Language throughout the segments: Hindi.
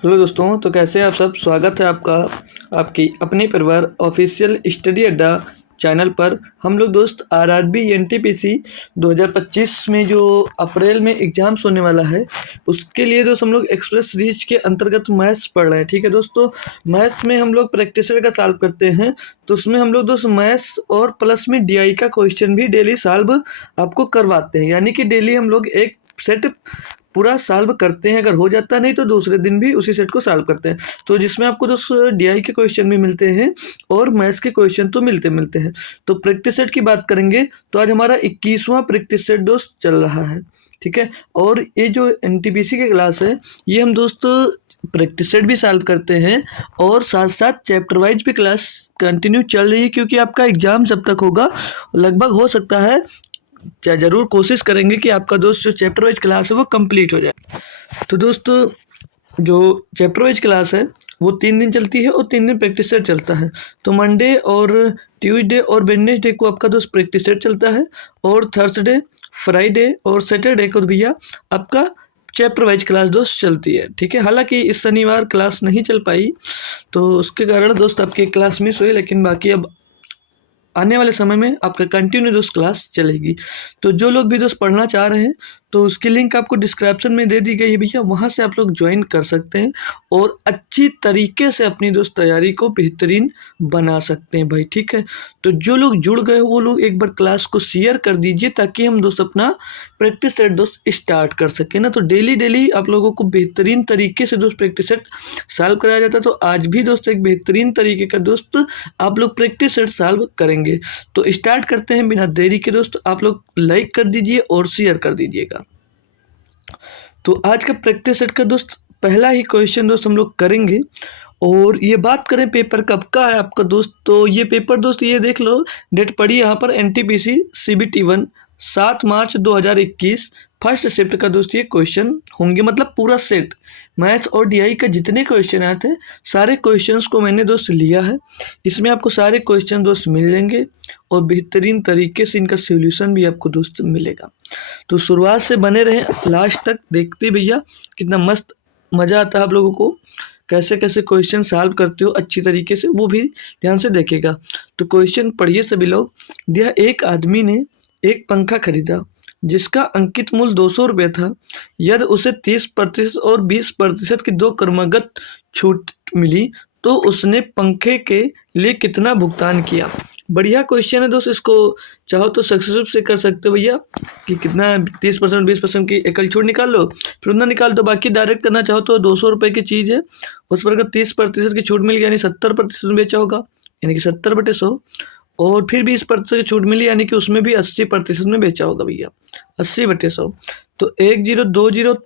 हेलो दोस्तों, तो कैसे हैं आप सब। स्वागत है आपका आपकी अपने परिवार ऑफिशियल स्टडी अड्डा चैनल पर। हम लोग दोस्त आरआरबी एनटीपीसी 2025 में जो अप्रैल में एग्जाम्स होने वाला है उसके लिए दोस्त हम लोग एक्सप्रेस सीरीज के अंतर्गत मैथ्स पढ़ रहे हैं। ठीक है दोस्तों, मैथ्स में हम लोग प्रैक्टिसर का सॉल्व करते हैं, तो उसमें हम लोग दोस्त मैथ्स और प्लस में डीआई का क्वेश्चन भी डेली सॉल्व आपको करवाते हैं। यानी कि डेली हम लोग एक सेट पूरा सॉल्व करते हैं। अगर हो जाता नहीं तो दूसरे दिन भी उसी सेट को सॉल्व करते हैं, तो जिसमें आपको दोस्त डीआई के क्वेश्चन भी मिलते हैं और मैथ्स के क्वेश्चन तो मिलते मिलते हैं। तो प्रैक्टिस सेट की बात करेंगे तो आज हमारा 21वां प्रैक्टिस सेट दोस्त चल रहा है। ठीक है, और ये जो एनटीपीसी की क्लास है ये हम दोस्त प्रैक्टिस सेट भी सॉल्व करते हैं और साथ साथ चैप्टर वाइज भी क्लास कंटिन्यू चल रही है, क्योंकि आपका एग्जाम जब तक होगा लगभग हो सकता है ज़रूर कोशिश करेंगे कि आपका दोस्त जो चैप्टर वाइज क्लास है वो कंप्लीट हो जाए। तो दोस्त जो चैप्टर वाइज क्लास है वो 3 दिन चलती है और 3 दिन प्रैक्टिस सेट चलता है। तो मंडे और ट्यूसडे और वेडनेसडे को आपका दोस्त प्रैक्टिस सेट चलता है और थर्सडे, फ्राइडे और सैटरडे को भैया आपका चैप्टर वाइज क्लास दोस्त चलती है। ठीक है, हालांकि इस शनिवार क्लास नहीं चल पाई तो उसके कारण दोस्त आपकी क्लास मिस हुई, लेकिन बाकी अब आने वाले समय में आपका कंटिन्यू दोस्त क्लास चलेगी। तो जो लोग भी दोस्त पढ़ना चाह रहे हैं तो उसकी लिंक आपको डिस्क्रिप्शन में दे दी गई है भैया, वहाँ से आप लोग ज्वाइन कर सकते हैं और अच्छी तरीके से अपनी दोस्त तैयारी को बेहतरीन बना सकते हैं भाई। ठीक है, तो जो लोग जुड़ गए वो लोग एक बार क्लास को शेयर कर दीजिए ताकि हम दोस्त अपना प्रैक्टिस सेट दोस्त स्टार्ट कर सकें ना। तो डेली डेली आप लोगों को बेहतरीन तरीके से दोस्त प्रैक्टिस सेट सॉल्व कराया जाता है, तो आज भी दोस्त एक बेहतरीन तरीके का दोस्त आप लोग प्रैक्टिस सेट सॉल्व करेंगे। तो स्टार्ट करते हैं बिना देरी के दोस्त। आप लोग लाइक कर दीजिए और शेयर कर दीजिएगा। तो आज का प्रैक्टिस सेट का दोस्त पहला ही क्वेश्चन दोस्त हम लोग करेंगे। और ये बात करें पेपर कब का है आपका दोस्त, तो ये पेपर दोस्त ये देख लो, डेट पड़ी यहाँ पर एनटीपीसी CBT 1 7 मार्च 2021 फर्स्ट शिफ्ट का दोस्त ये क्वेश्चन होंगे। मतलब पूरा सेट मैथ्स और डीआई का जितने क्वेश्चन आए थे सारे क्वेश्चंस को मैंने दोस्त लिया है। इसमें आपको सारे क्वेश्चन दोस्त मिल जाएंगे और बेहतरीन तरीके से इनका सॉल्यूशन भी आपको दोस्त मिलेगा। तो शुरुआत से बने रहें लास्ट तक, देखते भैया कितना मस्त मज़ा आता है आप लोगों को, कैसे कैसे क्वेश्चन सॉल्व करते हो अच्छी तरीके से, वो भी ध्यान से देखेगा। तो क्वेश्चन पढ़िए सभी लोग। दिया, एक आदमी ने एक पंखा खरीदा जिसका अंकित मूल्य 200 रुपये था। यदि उसे 30% और 20% की दो क्रमागत छूट मिली तो उसने पंखे के लिए कितना भुगतान किया। बढ़िया क्वेश्चन है दोस्त, इसको चाहो तो सक्सेसफुल से कर सकते हो भैया कि कितना 30% 20% की एकल छूट निकाल लो, फिर उतना निकाल दो। बाकी डायरेक्ट करना चाहो तो 200 रुपये की चीज़ है, उस पर अगर 30% की छूट मिल गई यानी 70% में बेचा होगा, यानी कि 70/100, और फिर 20% की छूट मिली यानी कि उसमें भी 80% में बेचा होगा भैया, 80/100। तो 1020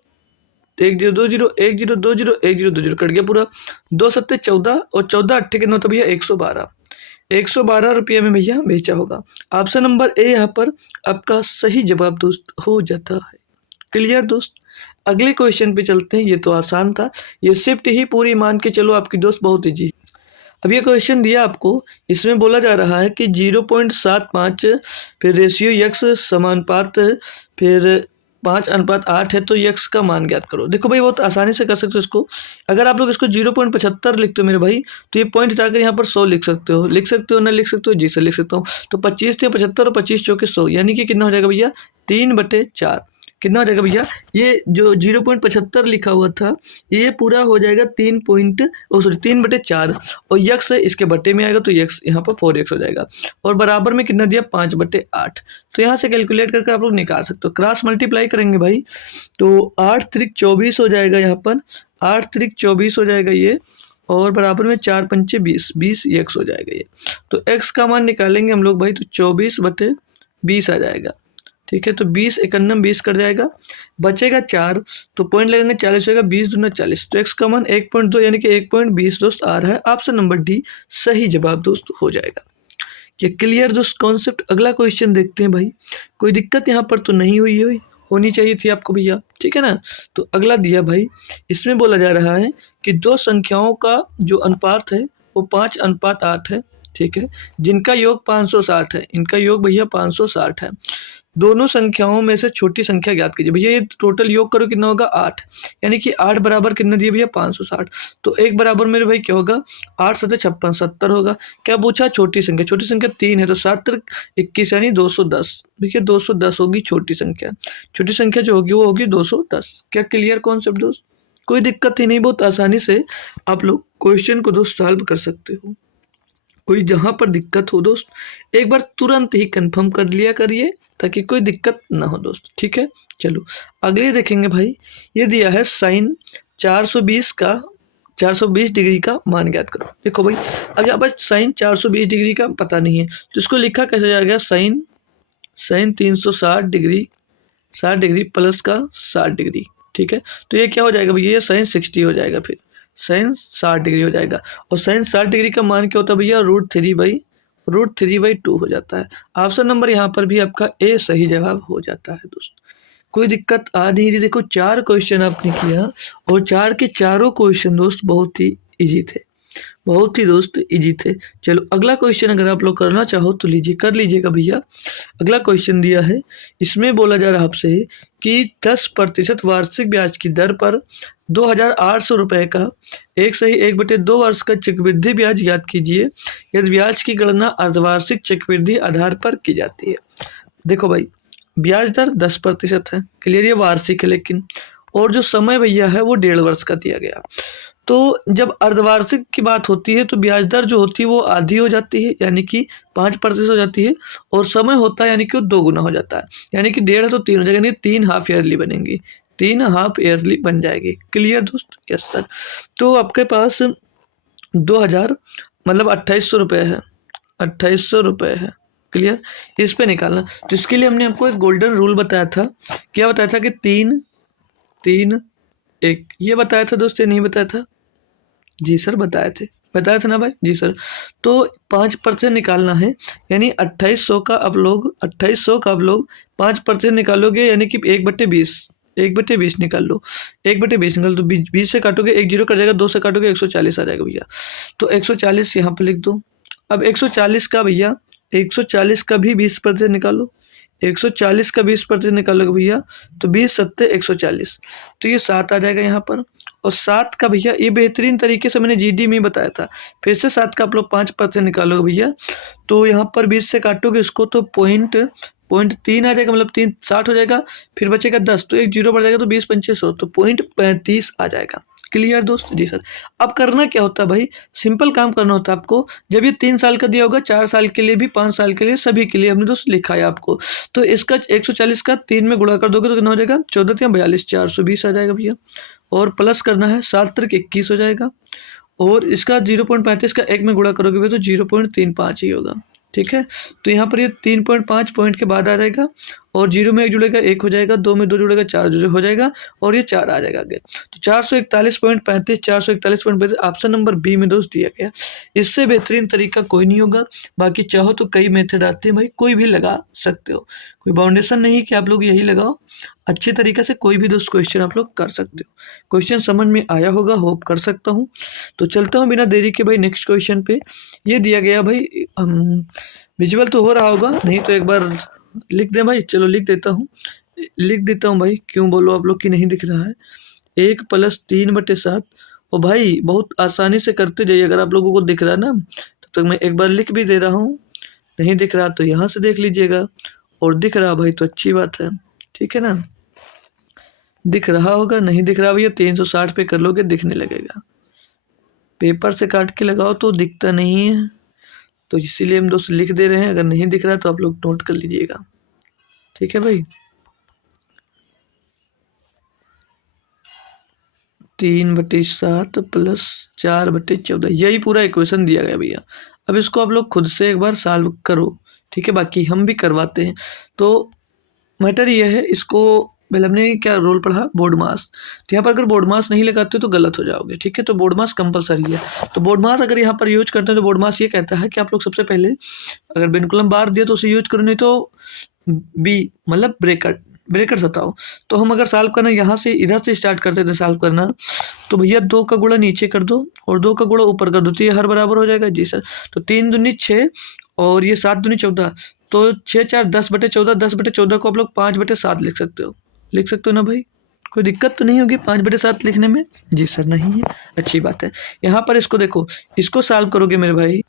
1020 1020 1020 कट गया पूरा, 2 7 14 और 14 8 के 9 तो भैया 112 रुपये में भैया बेचा होगा। ऑप्शन नंबर ए यहाँ पर आपका सही जवाब दोस्त हो जाता है। क्लियर दोस्त, अगले क्वेश्चन पे चलते हैं। ये तो आसान था, ये शिफ्ट ही पूरी मान के चलो आपकी दोस्त बहुत ईजी। अब ये क्वेश्चन दिया आपको, इसमें बोला जा रहा है कि 0.75 फिर रेशियो यक्स समानुपात फिर 5:8 है, तो यक्स का मान ज्ञात करो। देखो भाई बहुत आसानी से कर सकते हो इसको। अगर आप लोग इसको 0.75 लिखते हो मेरे भाई, तो ये पॉइंट हटाकर यहाँ पर 100 लिख सकते हो ना लिख सकते हो, जी से लिख सकता हूँ। तो 25 थे 75 और 25 चौके 100, यानी कि कितना हो जाएगा भैया 3/4। कितना हो जाएगा भैया, ये जो 0.75 लिखा हुआ था ये पूरा हो जाएगा 3/4, और यक्स है इसके बटे में आएगा तो यक्स यहाँ पर 4x हो जाएगा, और बराबर में कितना दिया 5/8। तो यहाँ से कैलकुलेट करके आप लोग निकाल सकते हो। क्रॉस मल्टीप्लाई करेंगे भाई तो 8 त्रिक 24 हो जाएगा, यहाँ पर 8 त्रिक 24 हो जाएगा ये, और बराबर में 4 पंचे 20 एक्स हो जाएगा ये। तो एक्स का मान निकालेंगे हम लोग भाई तो 24/20 आ जाएगा। ठीक है, तो 20 51 20 कर जाएगा, बचेगा 4, तो पॉइंट लगेंगे 40 होगा, 20 दूना 40, तो एक्स का मान 1.2 यानी कि 1.20 दोस्त आ रहा है। ऑप्शन नंबर डी सही जवाब दोस्त हो जाएगा। ये क्लियर दोस्त कॉन्सेप्ट। अगला क्वेश्चन देखते हैं भाई, कोई दिक्कत यहाँ पर तो नहीं होनी चाहिए थी आपको भैया, ठीक है ना। तो अगला दिया भाई, इसमें बोला जा रहा है कि दो संख्याओं का जो अनुपात है वो 5:8 है। ठीक है, जिनका योग 560 है, इनका योग भैया 560 है। दोनों संख्याओं में से छोटी संख्या ज्ञात कीजिए। भैया ये टोटल योग करो कितना होगा 8, यानी कि 8 बराबर कितना दिया भैया 560। तो 1 बराबर मेरे भाई क्या होगा 8 7 56 70 होगा। क्या पूछा छोटी संख्या 3 है तो 7 21 यानी 210। देखिए 210 होगी छोटी संख्या जो होगी वो होगी 210। क्या क्लियर कॉन्सेप्ट दोस्त? कोई दिक्कत ही नहीं, बहुत आसानी से आप लोग क्वेश्चन को दोस्त सॉल्व कर सकते हो। कोई जहाँ पर दिक्कत हो दोस्त एक बार तुरंत ही कंफर्म कर लिया करिए ताकि कोई दिक्कत ना हो दोस्त, ठीक है। चलो अगले देखेंगे भाई, ये दिया है साइन 420 डिग्री का मान ज्ञात करो। देखो भाई अब यहाँ पर साइन 420 डिग्री का पता नहीं है तो इसको लिखा कैसे जाएगा, साइन 60 डिग्री प्लस का 60 डिग्री, ठीक है। तो ये क्या हो जाएगा भैया, ये साइन 60 हो जाएगा, फिर साइन 60 डिग्री हो जाएगा। और साइन 60 डिग्री का मान क्या होता है भैया, √3/2 हो जाता है। ऑप्शन नंबर यहाँ पर भी आपका ए सही जवाब हो जाता है दोस्त। कोई दिक्कत आ नहीं रही। देखो 4 क्वेश्चन आपने किया और 4 के चारों क्वेश्चन दोस्त बहुत ही ईजी थे, बहुत ही दोस्त इजी थे। चलो अगला क्वेश्चन अगर आप लोग करना चाहो तो कर लीजिएगा भैया। अगला क्वेश्चन दिया है, इसमें बोला जा रहा है आपसे कि 10% वार्षिक ब्याज की दर पर 2,800 रुपये का 1/2 वर्ष का चक्रवृद्धि ब्याज ज्ञात कीजिए यदि ब्याज की गणना अर्धवार्षिक चक्रवृद्धि आधार पर की जाती है। देखो भाई ब्याज दर 10% है, क्लियर, ये वार्षिक है लेकिन, और जो समय भैया है वो 1.5 वर्ष का दिया गया। तो जब अर्धवार्षिक की बात होती है तो ब्याज दर जो होती है वो आधी हो जाती है यानी कि 5% हो जाती है, और समय होता है यानी कि वो 2 गुना हो जाता है, यानी कि 1.5 तो 3 हो जाएगा, यानी 3 हाफ ईयरली बनेंगी, 3 हाफ ईयरली बन जाएगी। क्लियर दोस्त? Yes sir. तो आपके पास 2000 मतलब 2800 रुपये है, 2800 रुपये है, क्लियर। इस पे निकालना तो इसके लिए हमने आपको एक गोल्डन रूल बताया था। क्या बताया था कि 3-3-1 ये बताया था दोस्त, ये नहीं बताया था? जी सर बताया था ना भाई? जी सर। तो 5% निकालना है, यानी 2800 का आप लोग 5% निकालोगे यानी कि 1/20 निकाल लो, 1/20 निकाल दो, 20 से काटोगे 1 जीरो कट जाएगा, 2 से काटोगे 140 आ जाएगा भैया। तो 140 यहाँ पे लिख दो। अब 140 का भैया 140 का भी 20% निकालो, 140 का 20% निकालोगे भैया तो 20 सत्ते 140, तो ये 7 आ जाएगा यहाँ पर। और 7 का भैया ये बेहतरीन तरीके से मैंने जीडी में बताया था, फिर से 7 का आप लोग 5% निकालोगे भैया तो यहाँ पर 20 से काटोगे इसको तो पॉइंट 3 आ जाएगा, मतलब 3 60 हो जाएगा, फिर बचेगा 10 तो 1 जीरो बढ़ जाएगा तो 20 पंचे 100 तो 0.35 आ जाएगा। क्लियर दोस्त? जी सर। अब करना क्या होता है भाई, सिंपल काम करना होता है आपको। जब ये 3 साल का दिया होगा, 4 साल के लिए भी, 5 साल के लिए, सभी के लिए हमने दोस्त लिखा है आपको। तो इसका 140 का 3 में गुणा कर दोगे तो कितना हो जाएगा, 14 या 42 420 आ जाएगा भैया। और प्लस करना है 7 तक 21 हो जाएगा, और इसका 0.35 का 1 में गुणा करोगे भैया तो 0.35 ही होगा, ठीक है। तो यहाँ पर ये 3.5 पॉइंट के बाद आ जाएगा, और 0 में 1 जुड़ेगा 1 हो जाएगा, 2 में 2 जुड़ेगा 4 हो जाएगा, और ये 4 आ जाएगा आगे। तो 441.35 441.35 ऑप्शन नंबर बी में दोस्त दिया गया। इससे बेहतरीन तरीका कोई नहीं होगा। बाकी चाहो तो कई मेथड आते हैं भाई, कोई भी लगा सकते हो, कोई बाउंडेशन नहीं कि आप लोग यही लगाओ, अच्छे तरीके से कोई भी दोस्त क्वेश्चन आप लोग कर सकते हो। क्वेश्चन समझ में आया होगा, होप कर सकता हूँ। तो चलता हूँ बिना देरी के भाई नेक्स्ट क्वेश्चन पे। ये दिया गया भाई, विजुअल तो हो रहा होगा, नहीं तो एक बार लिख दें भाई। चलो लिख देता हूँ भाई, क्यों बोलो आप लोग कि नहीं दिख रहा है। 1 + 3/7 और भाई बहुत आसानी से करते जाइए, अगर आप लोगों को दिख रहा है ना तब तक मैं एक बार लिख भी दे रहा हूँ, नहीं दिख रहा तो यहाँ से देख लीजिएगा, और दिख रहा भाई तो अच्छी बात है, ठीक है ना। दिख रहा होगा, नहीं दिख रहा भैया 360 पे कर लोगे दिखने लगेगा, पेपर से काट के लगाओ तो दिखता नहीं है, तो इसीलिए हम दोस्त लिख दे रहे हैं। अगर नहीं दिख रहा तो आप लोग नोट कर लीजिएगा, ठीक है भाई। 3/7 + 4/14 यही पूरा इक्वेशन दिया गया भैया। अब इसको आप लोग खुद से एक बार सॉल्व करो, ठीक है, बाकी हम भी करवाते हैं। तो मैटर ये है, इसको पहले हमने क्या रोल पढ़ा, बोर्ड मास। तो यहाँ पर अगर बोर्ड मास नहीं लगाते तो गलत हो जाओगे, ठीक है। तो बोर्ड मास कंपलसरी है। तो बोर्ड मास अगर यहाँ पर यूज करते हैं तो बोर्ड मास ये कहता है कि आप लोग सबसे पहले अगर बिनकुलम बार दिया तो उसे यूज करो, नहीं तो बी मतलब ब्रेकर्स बताओ। तो हम अगर सॉल्व करना यहाँ से इधर से स्टार्ट करते थे सॉल्व करना, तो भैया 2 का गुणा नीचे कर दो और 2 का गुणा ऊपर कर दो, तो ये हर बराबर हो जाएगा। जी सर। तो 3 दूनी 6 और ये 7 दूनी 14, तो 6 4 10/14, 10/14 को आप लोग 5/7 लिख सकते हो ना भाई? कोई दिक्कत तो नहीं होगी 5/7 लिखने में? जी सर, नहीं है, अच्छी बात है। यहाँ पर इसको देखो, इसको सॉल्व करोगे मेरे भाई,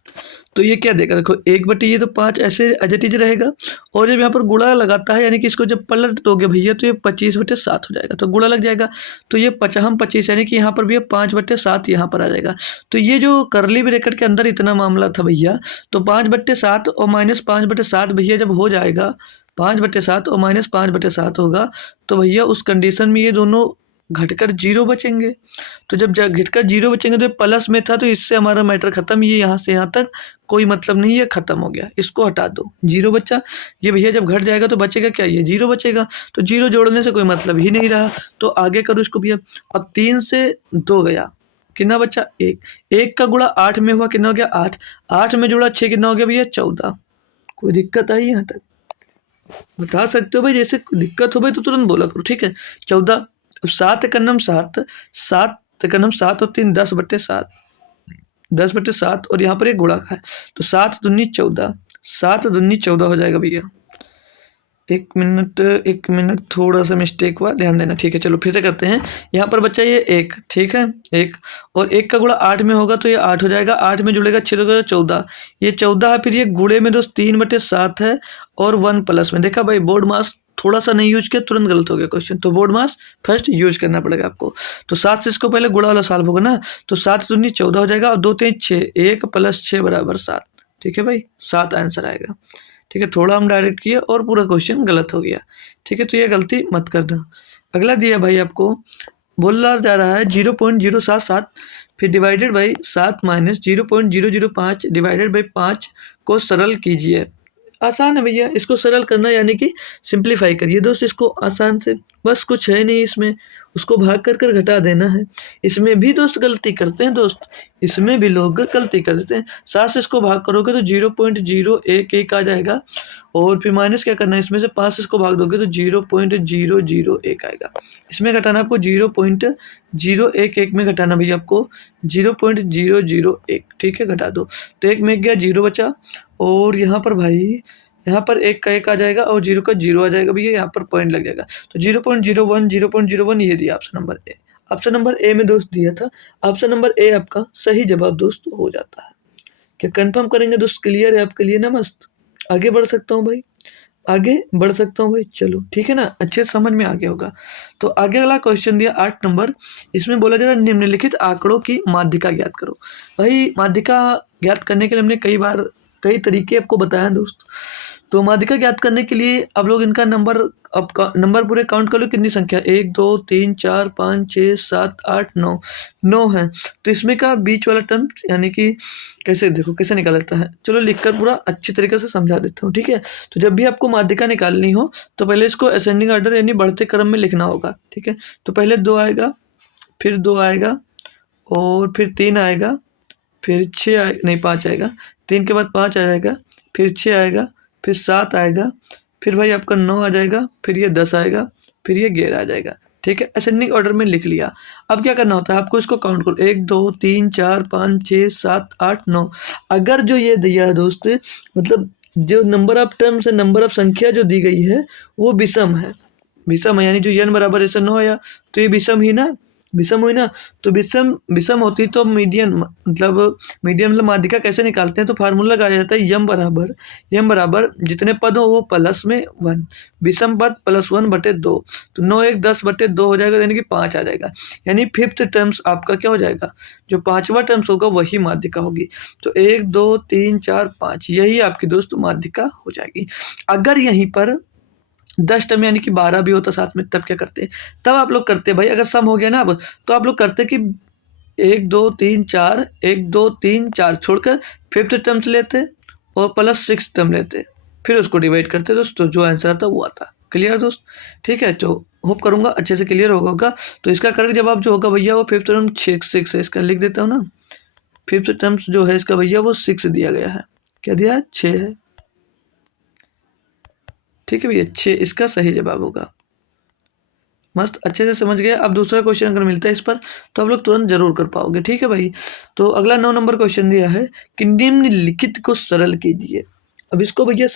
तो ये क्या देगा, देखो 1/, ये तो 5 ऐसे एज इट इज रहेगा, और जब यहाँ पर गुणा लगाता है यानी कि इसको जब पलट दोगे भैया तो ये 25/7 हो जाएगा, तो गुणा लग जाएगा, तो ये 25 यानी कि यहाँ पर भी 5/7 यहाँ पर आ जाएगा। तो ये जो करली ब्रैकेट के अंदर इतना मामला था भैया, तो 5/7 और -5/7 भैया जब हो जाएगा, 5/7 और -5/7 होगा, तो भैया उस कंडीशन में ये दोनों घटकर 0 बचेंगे। तो जब घटकर 0 बचेंगे तो ये प्लस में था, तो इससे हमारा मैटर खत्म, ये यहाँ से यहाँ तक कोई मतलब नहीं है, खत्म हो गया, इसको हटा दो, 0 बचा। ये भैया जब घट जाएगा तो बचेगा क्या, ये 0 बचेगा, तो 0 जोड़ने से कोई मतलब ही नहीं रहा। तो आगे करो इसको भैया, अब 3 से 2 गया, कितना बचा 1, 1 का गुणा 8 में हुआ, कितना हो गया 8, 8 में जुड़ा 6, कितना हो गया भैया 14। कोई दिक्कत आई यहाँ तक? बता सकते हो भाई, जैसे दिक्कत हो भाई तो तुरंत बोला करो, ठीक है। 14, 7 का नाम 7, 7 का नाम 7 और 3 10/7, 10/7, और यहाँ पर एक गुणा का है, तो 7 दूनी 14, 7 दूनी 14 हो जाएगा भैया। एक मिनट थोड़ा सा मिस्टेक हुआ, ध्यान देना, ठीक है। चलो फिर से करते हैं। यहाँ पर बच्चा ये 1, ठीक है, 1, और 1 का गुणा 8 में होगा तो ये 8 हो जाएगा, 8 में जुड़ेगा 6 तो 14, ये 14 है, फिर ये गुणे में दोस्त 3/7 है, और 1 प्लस में। देखा भाई, बोर्ड मास थोड़ा सा नहीं यूज किया, तुरंत गलत हो गया क्वेश्चन, तो बोर्ड मास फर्स्ट यूज करना पड़ेगा आपको। तो 7 से इसको पहले गुणा वाला सॉल्व होगा ना, तो 7 दूनी 14 हो जाएगा, और 2 3 6, 1 + 6 = 7, ठीक है भाई, 7 आंसर आएगा, ठीक है। थोड़ा हम डायरेक्ट किए और पूरा क्वेश्चन गलत हो गया, ठीक है, तो ये गलती मत करना। अगला दिया भाई आपको, बोला जा रहा है 0.077, फिर divided by 7 minus 0.005 divided by 5 को सरल कीजिए। आसान है भैया, इसको सरल करना यानी कि सिंप्लीफाई करिए दोस्त इसको आसान से, बस कुछ है नहीं इसमें, उसको भाग कर कर घटा देना है। इसमें भी दोस्त गलती करते हैं दोस्त, इसमें भी लोग गलती कर देते हैं। 7 से इसको भाग करोगे तो 0.011 आ जाएगा, और फिर माइनस क्या करना है, इसमें से 5 से इसको भाग दोगे तो 0.001 आएगा। इसमें घटाना आपको 0.011 में घटाना भैया आपको 0.001, ठीक है, घटा दो, तो 1 में गया 0 बचा, और यहाँ पर भाई, यहाँ पर 1 का 1 आ जाएगा और 0 का 0 आ जाएगा भैया, यहाँ पर पॉइंट लग जाएगा, तो 0.01 0.01 ये दिया option number A. Option number A में दोस्त दिया था, ऑप्शन नंबर ए आपका सही जवाब दोस्त हो जाता है। क्या कंफर्म करेंगे दोस्त? क्लियर है आपके लिए ना? मस्त, आगे बढ़ सकता हूँ भाई, आगे बढ़ सकता हूँ भाई, चलो ठीक है ना, अच्छे से समझ में आ गया होगा। तो आगे वाला क्वेश्चन दिया 8 नंबर, इसमें बोला जा रहा है निम्नलिखित आंकड़ों की माध्यिका ज्ञात करो। भाई माध्यिका ज्ञात करने के लिए हमने कई तरीके आपको बताया दोस्त। तो माध्यिका ज्ञात करने के लिए आप लोग इनका नंबर पूरे काउंट कर लो, कितनी संख्या, 1 2 3 4 5 6 7 8 9, 9 है। तो इसमें का बीच वाला टर्म यानी कि कैसे, देखो कैसे निकाल लेता है, चलो लिखकर पूरा अच्छी तरीके से समझा देता हूँ, ठीक है। तो जब भी आपको माध्यिका निकालनी हो तो पहले इसको असेंडिंग ऑर्डर यानी बढ़ते क्रम में लिखना होगा, ठीक है। तो पहले 2 आएगा, फिर 2 आएगा, और फिर 3 आएगा, फिर 6 नहीं 5 आएगा, 3 के बाद 5 आ जाएगा, फिर 6 आएगा, फिर 7 आएगा, फिर भाई आपका 9 आ जाएगा, फिर ये 10 आएगा, फिर ये 11 आ जाएगा, ठीक है। असेंडिंग ऑर्डर में लिख लिया। अब क्या करना होता है आपको, इसको काउंट करो, 1 2 3 4 5 6 7 8 9। अगर जो ये दिया है दोस्त, मतलब जो नंबर ऑफ टर्म्स है, नंबर ऑफ संख्या जो दी गई है वो विषम है, विषम है, यानी जो n बराबर ऐसा 9 आया तो ये विषम ही ना, विषम हुई ना। तो विषम होती तो मीडियन मतलब माध्यिका कैसे निकालते हैं, तो फार्मूला लगाया जाता है यम बराबर जितने पद हो वो प्लस में 1, विषम पद +1/2, तो 9 1 10/2 हो जाएगा, यानी कि 5 आ जाएगा, यानी फिफ्थ टर्म्स आपका क्या हो जाएगा, जो 5वां टर्म्स होगा वही माध्यिका होगी। तो 1 2 3 4 5 यही आपकी दोस्त माध्यिका हो जाएगी। अगर यहीं पर 10 टर्म यानी कि 12 भी होता साथ में, तब क्या करते, तब आप लोग करते भाई, अगर सम हो गया ना अब, तो आप लोग करते कि 1 2 3 4 1 2 3 4 छोड़कर फिफ्थ टर्म्स लेते और +6 टर्म लेते, फिर उसको डिवाइड करते दोस्तों, जो आंसर आता वो आता। क्लियर दोस्त? ठीक है, तो होप करूंगा अच्छे से क्लियर होगा। तो इसका करेक्ट जवाब जो होगा भैया वो फिफ्थ टर्म 6 है, इसका लिख देता हूँ ना, फिफ्थ टर्म्स जो है इसका भैया वो 6 दिया गया है, क्या दिया है 6 है, ठीक है भैया 6 इसका सही जवाब होगा। मस्त, अच्छे से समझ गए। अब दूसरा क्वेश्चन अगर मिलता है इस पर तो आप लोग तुरंत जरूर कर पाओगे, ठीक है भाई। तो अगला 9 नंबर क्वेश्चन दिया है कि निम्नलिखित को सरल कीजिए। अब इसको भैया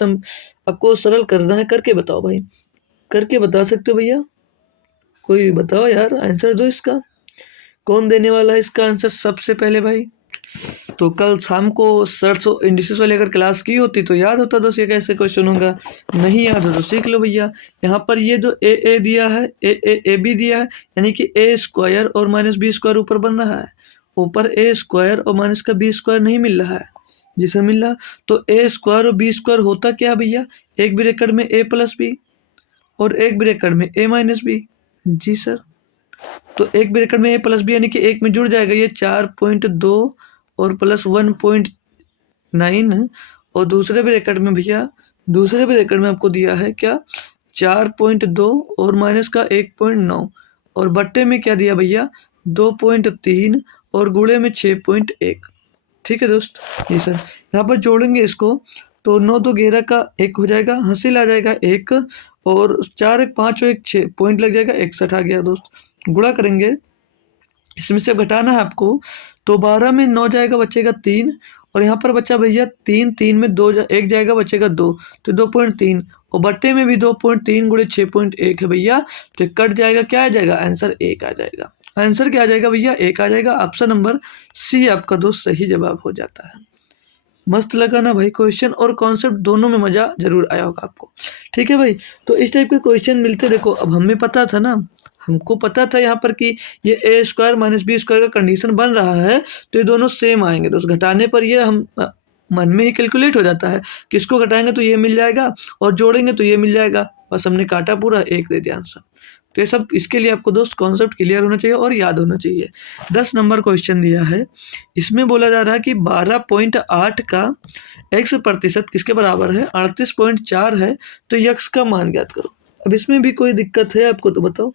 आपको सरल करना है, करके बताओ भाई, करके बता सकते हो भैया? कोई बताओ यार, आंसर दो इसका। कौन देने वाला है इसका आंसर सबसे पहले भाई? तो कल शाम को सर्च और इंडिसेस वाली अगर क्लास की होती तो याद होता दोस्त ये कैसे क्वेश्चन होगा। नहीं याद हो तो सीख लो भैया। यहाँ पर ये जो ए दिया है, ए बी दिया है, यानी कि ए स्क्वायर और माइनस बी स्क्वायर ऊपर बन रहा है। ऊपर ए स्क्वायर और माइनस का बी स्क्वायर नहीं मिल रहा है, जिसे मिल रहा तो ए स्क्वायर और बी स्क्वायर होता क्या है भैया? एक ब्रैकेट में ए प्लस बी और एक ब्रैकेट में ए माइनस बी। जी सर। तो एक ब्रैकेट में ए प्लस बी यानी कि एक में जुड़ जाएगा ये 4.2 और प्लस 1.9, और दूसरे ब्रैकेट में भैया, दूसरे ब्रैकेट में आपको दिया है क्या? 4.2 और माइनस का 1.9, और बट्टे में क्या दिया भैया? 2.3 और गुणे में 6.1। ठीक है दोस्त। जी सर। यहाँ पर जोड़ेंगे इसको तो 9 दो 11 का 1 हो जाएगा, हासिल आ जाएगा 1, और 4 1 5 और 1 6 पॉइंट लग जाएगा, 61 आ गया दोस्त। गुणा करेंगे, इसमें से घटाना है आपको, तो 12 में 9 जाएगा बचेगा 3, और यहाँ पर बचा भैया 3, 3 में 2 1 जाएगा बचेगा 2, तो 2.3, और बट्टे में भी 2.3 गुणे 6.1 है भैया, तो कट जाएगा, क्या आ जाएगा? आंसर 1 आ जाएगा। आंसर क्या आ जाएगा भैया? 1 आ जाएगा। ऑप्शन नंबर सी आपका दोस्त सही जवाब हो जाता है। मस्त लगा ना भाई क्वेश्चन और कॉन्सेप्ट दोनों में मजा जरूर आया होगा आपको। ठीक है भाई, तो इस टाइप के क्वेश्चन मिलते देखो, अब हमें पता था ना, हमको पता था यहाँ पर कि ये ए स्क्वायर माइनस बी स्क्वायर का कंडीशन बन रहा है, तो ये दोनों सेम आएंगे दोस्त। घटाने पर ये हम मन में ही कैलकुलेट हो जाता है, किसको घटाएंगे तो ये मिल जाएगा और जोड़ेंगे तो ये मिल जाएगा, बस हमने काटा पूरा, 1 दे दिया आंसर। तो ये सब इसके लिए आपको दोस्त कॉन्सेप्ट क्लियर होना चाहिए और याद होना चाहिए। 10 नंबर क्वेश्चन दिया है, इसमें बोला जा रहा है कि 12.8 का x प्रतिशत किसके बराबर है? 38.4 है, तो यक्स का मान ज्ञात करो। अब इसमें भी कोई दिक्कत है आपको तो बताओ?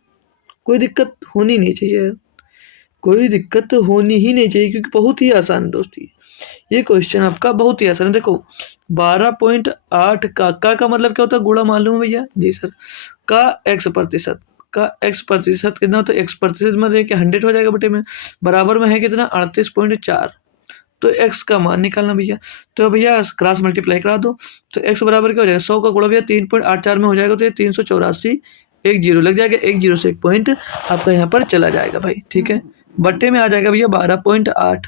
कोई दिक्कत होनी नहीं चाहिए यार, कोई दिक्कत होनी ही नहीं चाहिए, क्योंकि बहुत ही आसान है दोस्त ये क्वेश्चन आपका बहुत ही आसान है। देखो 12.8 का मतलब क्या होता है? गुणा मालूम है भैया? जी सर। का x प्रतिशत, का x प्रतिशत कितना होता है? x प्रतिशत में देखिए 100 हो जाएगा बटे में, बराबर में है कितना? 38.4, तो x का मान निकालना भैया। तो भैया क्रॉस मल्टीप्लाई करा दो, तो x बराबर क्या हो जाएगा? 100 का गुणा भैया 3.84 में हो जाएगा, तो ये 384, एक जीरो लग जाएगा, एक जीरो से एक पॉइंट आपका यहाँ पर चला जाएगा भाई। ठीक है, बट्टे में आ जाएगा भैया 12.8,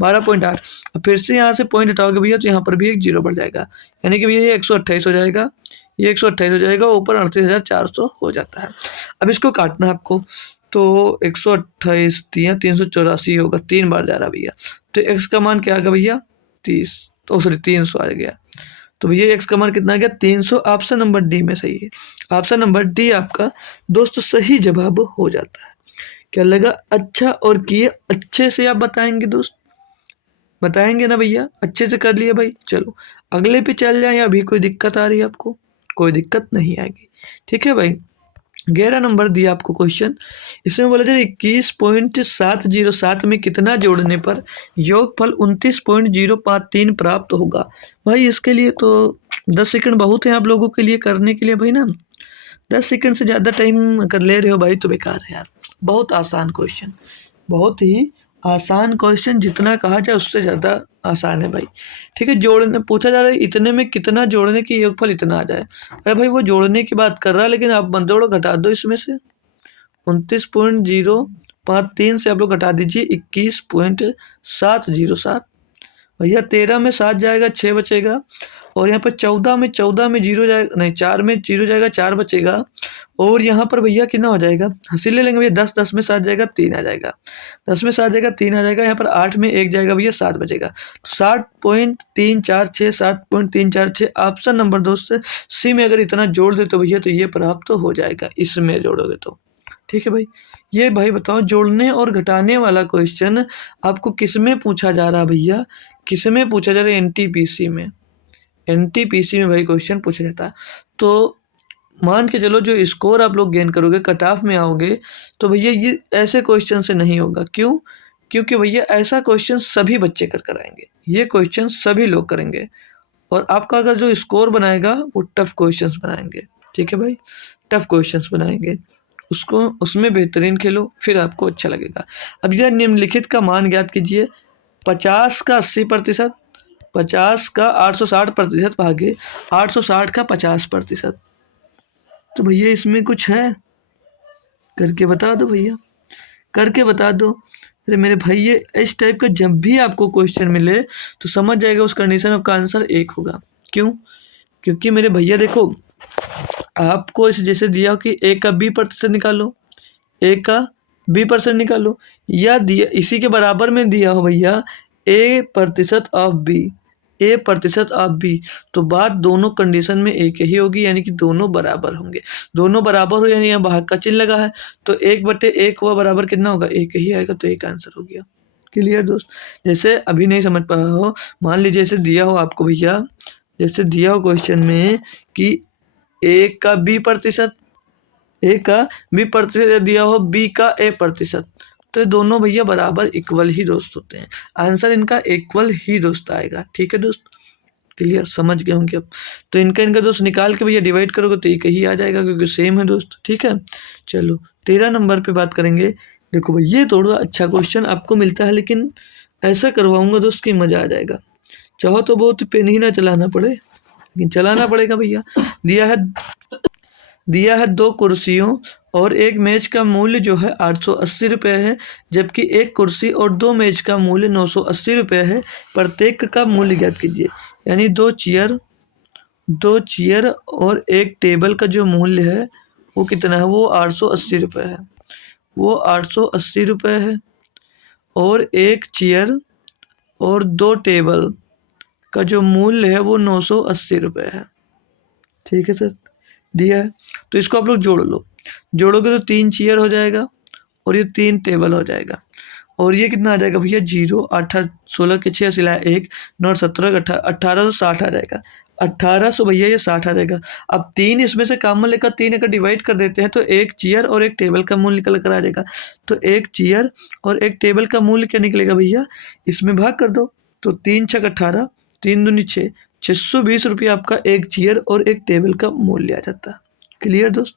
12.8। अब फिर से यहाँ से पॉइंट हटाओगे भैया तो यहाँ पर भी एक जीरो बढ़ जाएगा, यानी कि भैया ये 128 हो जाएगा, ये 128 हो जाएगा, ऊपर 38,400 हो जाता है। अब इसको काटना है आपको, तो 128 दिया 384 होगा, 3 बार जा रहा भैया, तो x का मान क्या आ गया भैया? 30, तो सॉरी 300 आ गया। तो भैया x का मान कितना आ गया? 300। ऑप्शन नंबर डी में सही है, ऑप्शन नंबर डी आपका दोस्तों सही जवाब हो जाता है। क्या लगा अच्छा और किए अच्छे से आप बताएंगे दोस्त? बताएंगे ना भैया? अच्छे से कर लिए भाई। चलो अगले पे चल जाए, या अभी कोई दिक्कत आ रही है आपको? कोई दिक्कत नहीं आएगी। ठीक है भाई, 11 नंबर दिया आपको क्वेश्चन, इसमें बोला जाए 21.707 में कितना जोड़ने पर योगफल 29.053 प्राप्त होगा। भाई इसके लिए तो 10 सेकंड बहुत है आप लोगों के लिए करने के लिए भाई ना। 10 सेकंड से ज़्यादा टाइम अगर ले रहे हो भाई तो बेकार है यार। बहुत आसान क्वेश्चन, बहुत ही आसान क्वेश्चन, जितना कहा जाए उससे ज़्यादा आसान है भाई। ठीक है, जोड़ने पूछा जा रहा है इतने में कितना जोड़ने की योगफल इतना आ जाए। अरे भाई वो जोड़ने की बात कर रहा है, लेकिन आप जोड़ो, घटा दो इसमें से 29.053 से आप लोग घटा दीजिए 21.707। भैया 13 में 7 जाएगा, 6 बचेगा, और यहाँ पर 14 में जीरो जाएगा, नहीं 4 में जीरो जाएगा, 4 बचेगा, और यहाँ पर भैया कितना हो जाएगा? हंसी ले लेंगे भैया, 10 में 7 जाएगा, 3 आ जाएगा, 10 में 7 जाएगा, 3 आ जाएगा, यहाँ पर 8 में 1 जाएगा भैया, 7 बचेगा, तो 60.346, 60.346। ऑप्शन नंबर दोस्त सी में अगर इतना जोड़ दे तो भैया तो ये प्राप्त तो हो जाएगा, इसमें जोड़ोगे तो। ठीक है भाई, ये भाई बताओ जोड़ने और घटाने वाला क्वेश्चन आपको किस में पूछा जा रहा है भैया? किस में पूछा जा रहा है? एनटीपीसी में, एनटीपीसी में भाई क्वेश्चन पूछा जाता है। तो मान के चलो जो स्कोर आप लोग गेन करोगे, कट ऑफ में आओगे, तो भैया ये ऐसे क्वेश्चन से नहीं होगा। क्यों? क्योंकि भैया ऐसा क्वेश्चन सभी बच्चे कर कर आएंगे, ये क्वेश्चन सभी लोग करेंगे, और आपका अगर जो स्कोर बनाएगा वो टफ क्वेश्चंस बनाएंगे। ठीक है भाई, टफ क्वेश्चंस बनाएंगे, उसको उसमें बेहतरीन खेलो, फिर आपको अच्छा लगेगा। अब यह निम्नलिखित का मान ज्ञात कीजिए। 50 का 80%, 50 का 860% भागे 860 का 50%। तो भैया इसमें कुछ है, करके बता दो भैया, करके बता दो। अरे मेरे भाई ये इस टाइप का जब भी आपको क्वेश्चन मिले तो समझ जाएगा उस कंडीशन आपका आंसर एक होगा। क्यों? क्योंकि मेरे भैया देखो, आपको इस जैसे दिया हो कि ए का 20% निकालो, ए का 20% निकालो, या दिया इसी के बराबर में दिया हो भैया A% of B, A% of B, तो बात दोनों कंडीशन में एक ही होगी, यानी कि दोनों बराबर होंगे। दोनों बराबर हो यानी यहाँ भाग का चिन्ह लगा है, तो 1/1 हुआ बराबर कितना होगा, एक ही आएगा, तो एक आंसर हो गया। क्लियर दोस्त? जैसे अभी नहीं समझ पाया हो, मान लीजिए जैसे दिया हो आपको भैया, जैसे दिया हो क्वेश्चन में कि ए का 20%, ए का 20% दिया हो, बी का A%, तो ये दोनों भैया बराबर इक्वल ही दोस्त होते हैं। आंसर इनका इक्वल ही दोस्त आएगा। ठीक है दोस्त? क्लियर? समझ गए होंगे अब। तो इनका इनका दोस्त निकाल के भैया डिवाइड करोगे तो एक ही आ जाएगा, क्योंकि सेम है दोस्त। ठीक है, चलो 13 नंबर पे बात करेंगे। देखो भाई ये थोड़ा अच्छा क्वेश्चन आपको मिलता है, लेकिन ऐसा करवाऊंगा दोस्त कि मजा आ जाएगा। चाहो तो बहुत पेन ही ना चलाना पड़े, लेकिन चलाना पड़ेगा भैया। दिया है 2 कुर्सियों और एक मेज का मूल्य जो है 880 रुपये है, जबकि एक कुर्सी और 2 मेज का मूल्य 980 रुपये है। प्रत्येक का मूल्य ज्ञात कीजिए। यानी 2 चेयर और एक टेबल का जो मूल्य है वो कितना है, वो 880 रुपये है, वो 880 रुपये है। और एक चेयर और 2 टेबल का जो मूल्य है वो 980 रुपये है। ठीक है सर, दिया है। तो इसको आप लोग जोड़ लो, जोड़ोगे तो 3 चेयर हो जाएगा और ये 3 टेबल हो जाएगा। और ये कितना आ जाएगा भैया, 0 8 16 के 6 सिलाए 1 9 17 1860 आ जाएगा। 1800 भैया ये 60 आ जाएगा। अब 3 इसमें से कॉमन लेकर 3 अगर डिवाइड कर देते हैं तो एक चेयर और एक टेबल का मूल्य निकल कर आ जाएगा। तो एक चेयर और एक टेबल का मूल्य क्या निकलेगा भैया, इसमें भाग कर दो, तो 3 छक 18, 3 दूनी 6, 620 रुपये आपका एक चेयर और एक टेबल का मूल्य आ जाता है। क्लियर दोस्त?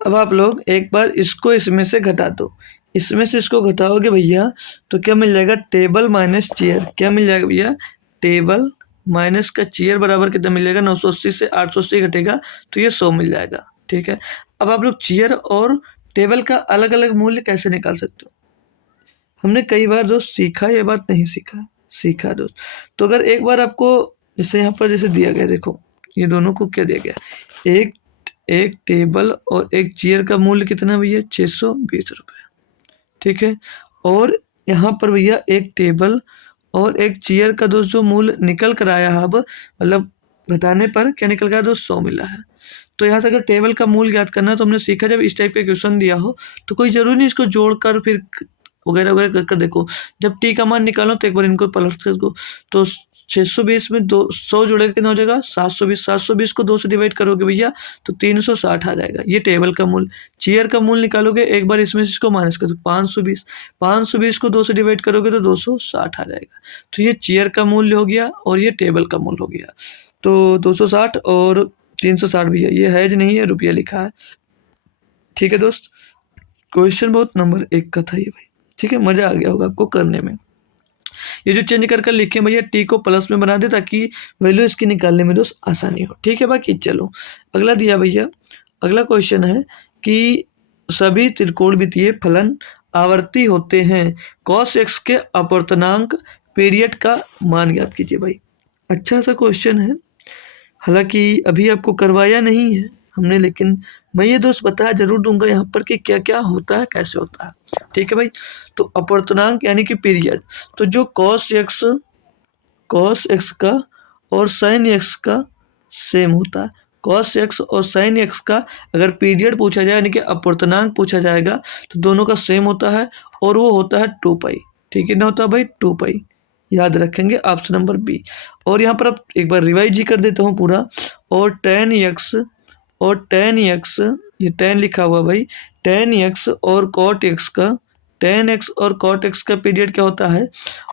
अब आप लोग एक बार इसको इसमें से घटा दो, इसमें से इसको घटाओगे भैया तो क्या मिल जाएगा, टेबल माइनस चेयर। क्या मिल जाएगा भैया, टेबल माइनस का चेयर बराबर कितना मिल जाएगा, 980 से 880 घटेगा तो ये 100 मिल जाएगा। ठीक है, अब आप लोग चेयर और टेबल का अलग अलग मूल्य कैसे निकाल सकते हो, हमने कई बार दोस्त सीखा, ये बात नहीं सीखा, सीखा दोस्त। तो अगर एक बार आपको जैसे यहाँ पर जैसे दिया गया, देखो ये दोनों को क्या दिया गया, एक एक टेबल और एक चेयर का मूल्य कितना भैया, 620 रुपये। ठीक है, और यहाँ पर भैया एक टेबल और एक चेयर का दोस्त जो मूल्य निकल कर आया है, अब मतलब घटाने पर क्या निकल गया दोस्त, 100 मिला है। तो यहाँ से अगर टेबल का मूल्य ज्ञात करना है तो हमने सीखा, जब इस टाइप का क्वेश्चन दिया हो तो कोई जरूरी नहीं इसको जोड़कर फिर वगैरह वगैरह कर कर देखो। जब टी का मान निकालो तो एक बार इनको प्लस कर दो, तो 620 में 200 जोड़ेगा कितना हो जाएगा, 720। 720 को 2 से डिवाइड करोगे भैया तो 360 आ जाएगा, ये टेबल का मूल्य। चेयर का मूल्य निकालोगे एक बार इसमें से इसको माइनस कर दो, 520। 520 को 2 से डिवाइड करोगे तो 260 आ जाएगा। तो ये चेयर का मूल्य हो गया और ये टेबल का मूल्य हो गया। तो 260 और 360 भैया ये हैज नहीं है, रुपया लिखा है। ठीक है दोस्त, क्वेश्चन बहुत नंबर 1 का था ये भाई। ठीक है, मजा आ गया होगा आपको करने में। ये जो चेंज कर कर लिखे भैया, टी को प्लस में बना दे ताकि वैल्यू इसकी निकालने में दोस्त आसानी हो। ठीक है बाकी चलो अगला दिया भैया, अगला क्वेश्चन है कि सभी त्रिकोणमितीय फलन आवर्ती होते हैं, cos x के अपवर्तनांक पीरियड का मान ज्ञात कीजिए भाई। अच्छा सा क्वेश्चन है, हालांकि अभी आपको करवाया नहीं है हमने, लेकिन मैं ये दोस्त बता जरूर दूंगा यहाँ पर कि क्या क्या होता है, कैसे होता है। ठीक है भाई, तो अपवर्तनांक यानी कि पीरियड, तो जो cos x का और sin x का सेम होता है। cos x और sin x का अगर पीरियड पूछा जाए यानी कि अपवर्तनांक पूछा जाएगा तो दोनों का सेम होता है और वो होता है 2π। ठीक है ना, होता है भाई 2π, याद रखेंगे ऑप्शन नंबर बी। और यहाँ पर अब एक बार रिवाइज ही कर देता हूँ पूरा। और tan x और tan x, ये tan लिखा हुआ भाई, tan x और cot x का, tan x और cot x का पीरियड क्या होता है।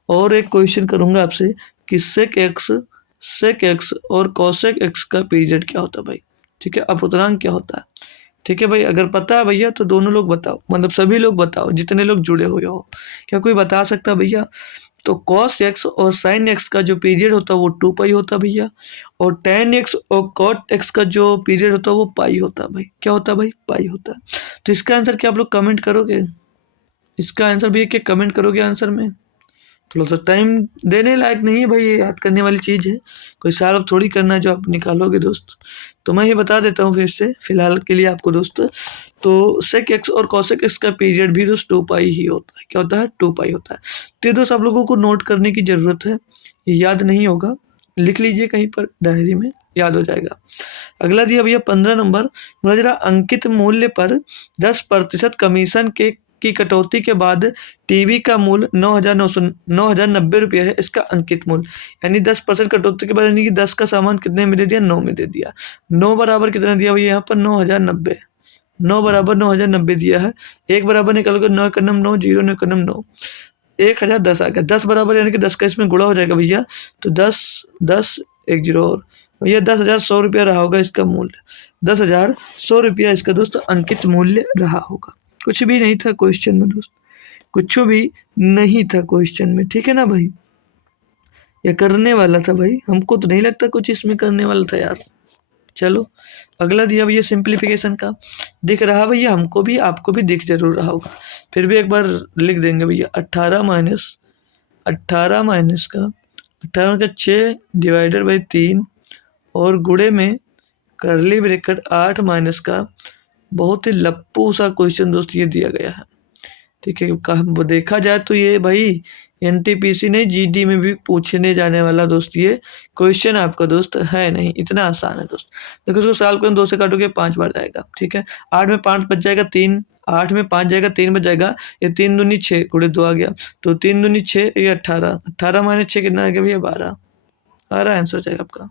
और एक क्वेश्चन करूँगा आपसे कि sec x और cosec x का पीरियड क्या होता है भाई। ठीक है, अपवर्तनांक क्या होता है। ठीक है भाई, अगर पता है भैया तो दोनों लोग बताओ, मतलब सभी लोग बताओ जितने लोग जुड़े हुए हो। क्या कोई बता सकता है भैया तो cos x और sin x का जो पीरियड होता है वो 2 पाई होता है भैया, और tan x और cot x का जो पीरियड होता है वो पाई होता है भाई। क्या होता है भाई? पाई होता है। तो इसका आंसर क्या आप लोग कमेंट करोगे? इसका आंसर भैया क्या कमेंट करोगे आंसर में? थोड़ा सा टाइम देने लायक नहीं है भाई, ये याद करने वाली चीज़ है, कोई सवाल थोड़ी करना है जो आप निकालोगे दोस्त। तो मैं ये बता देता हूँ फिर से फिलहाल के लिए आपको दोस्त। तो सेक एक्स और कॉसेक एक्स का पीरियड भी दोस्त 2 पाई ही होता है। क्या होता है? 2 पाई होता है। तो ये दोस्त आप लोगों को नोट करने की ज़रूरत है, ये याद नहीं होगा, लिख लीजिए कहीं पर डायरी में, याद हो जाएगा। अगला दिया भैया 15 नंबर, बोला जरा अंकित मूल्य पर 10% कमीशन के की कटौती के बाद टीवी का मूल्य 9,090 रुपया है, इसका अंकित मूल्य। यानी 10% कटौती के बाद यानी कि 10 का सामान कितने में दे दिया? 9 में दे दिया। 9 बराबर कितना दिया भैया यहाँ पर? 9,090। 9 बराबर 9,090 दिया है। 1 बराबर निकालोगे 9 एक नम 9, 0 9 नम 9, 1,010 आ गया। 10 बराबर यानी कि 10 का इसमें गुणा हो जाएगा भैया, तो 10 10 1 0 और भैया 10,100 रुपया रहा होगा इसका मूल्य। 10,100 रुपया इसका दोस्त अंकित मूल्य रहा होगा। कुछ भी नहीं था क्वेश्चन में दोस्त, कुछ भी नहीं था क्वेश्चन में, ठीक है ना भाई? ये करने वाला था भाई, हमको तो नहीं लगता कुछ इसमें करने वाला था यार। चलो अगला दिया भैया सिंप्लीफिकेशन का, दिख रहा भैया हमको भी, आपको भी दिख जरूर रहा होगा, फिर भी एक बार लिख देंगे भैया। 18 माइनस का 6 डिवाइडेड बाई 3 और गुणे में करली ब्रैकेट 8 माइनस का, बहुत ही लप्पू सा क्वेश्चन दोस्त ये दिया गया है, ठीक है। देखा जाए तो ये भाई एनटीपीसी नहीं जीडी में भी पूछने जाने वाला दोस्त ये क्वेश्चन आपका दोस्त है नहीं, इतना आसान है दोस्त। देखो इसको साल को 2 से काटोगे 5 बार जाएगा, ठीक है। 8 में 5 बच जाएगा 3, 8 में 5 जाएगा 3 बच जाएगा, ये 3 दूनी 6 गुणे 2 आ गया, तो 3 दूनी 6, ये 18, 18 माइनस 6 कितना आ गया भैया? 12। 12 आंसर हो जाएगा आपका।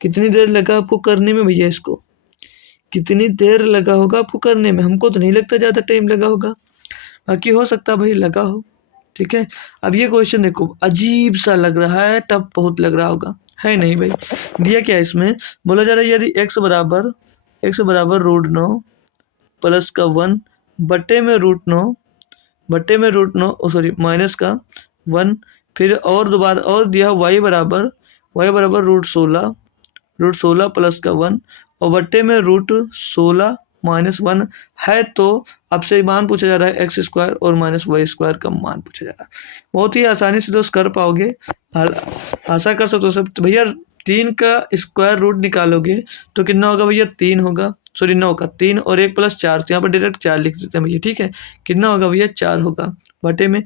कितनी देर लगा आपको करने में भैया? इसको कितनी देर लगा होगा आपको करने में? हमको तो नहीं लगता ज़्यादा टाइम लगा होगा, बाकी हो सकता है भाई लगा हो, ठीक है। अब ये क्वेश्चन देखो, अजीब सा लग रहा है, टफ बहुत लग रहा होगा, है नहीं भाई? दिया क्या इसमें? बोला जा रहा है यदि x बराबर √9 प्लस का 1 बटे में √9 सॉरी माइनस का 1, फिर और दोबारा और दिया y बराबर √16 प्लस का 1 और बट्टे में √16 माइनस 1 है, तो आपसे मान पूछा जा रहा है एक्स स्क्वायर और माइनस वाई स्क्वायर का मान पूछा जा रहा है। बहुत ही आसानी से दोस्त कर पाओगे, आशा कर सकते हो सब। तो भैया 3 का स्क्वायर रूट निकालोगे तो कितना होगा भैया? 3 होगा, सॉरी 9 का 3 और 1 प्लस 4, तो यहाँ पर डायरेक्ट 4 लिख देते हैं भैया, ठीक है। कितना होगा भैया? 4 होगा। बटे में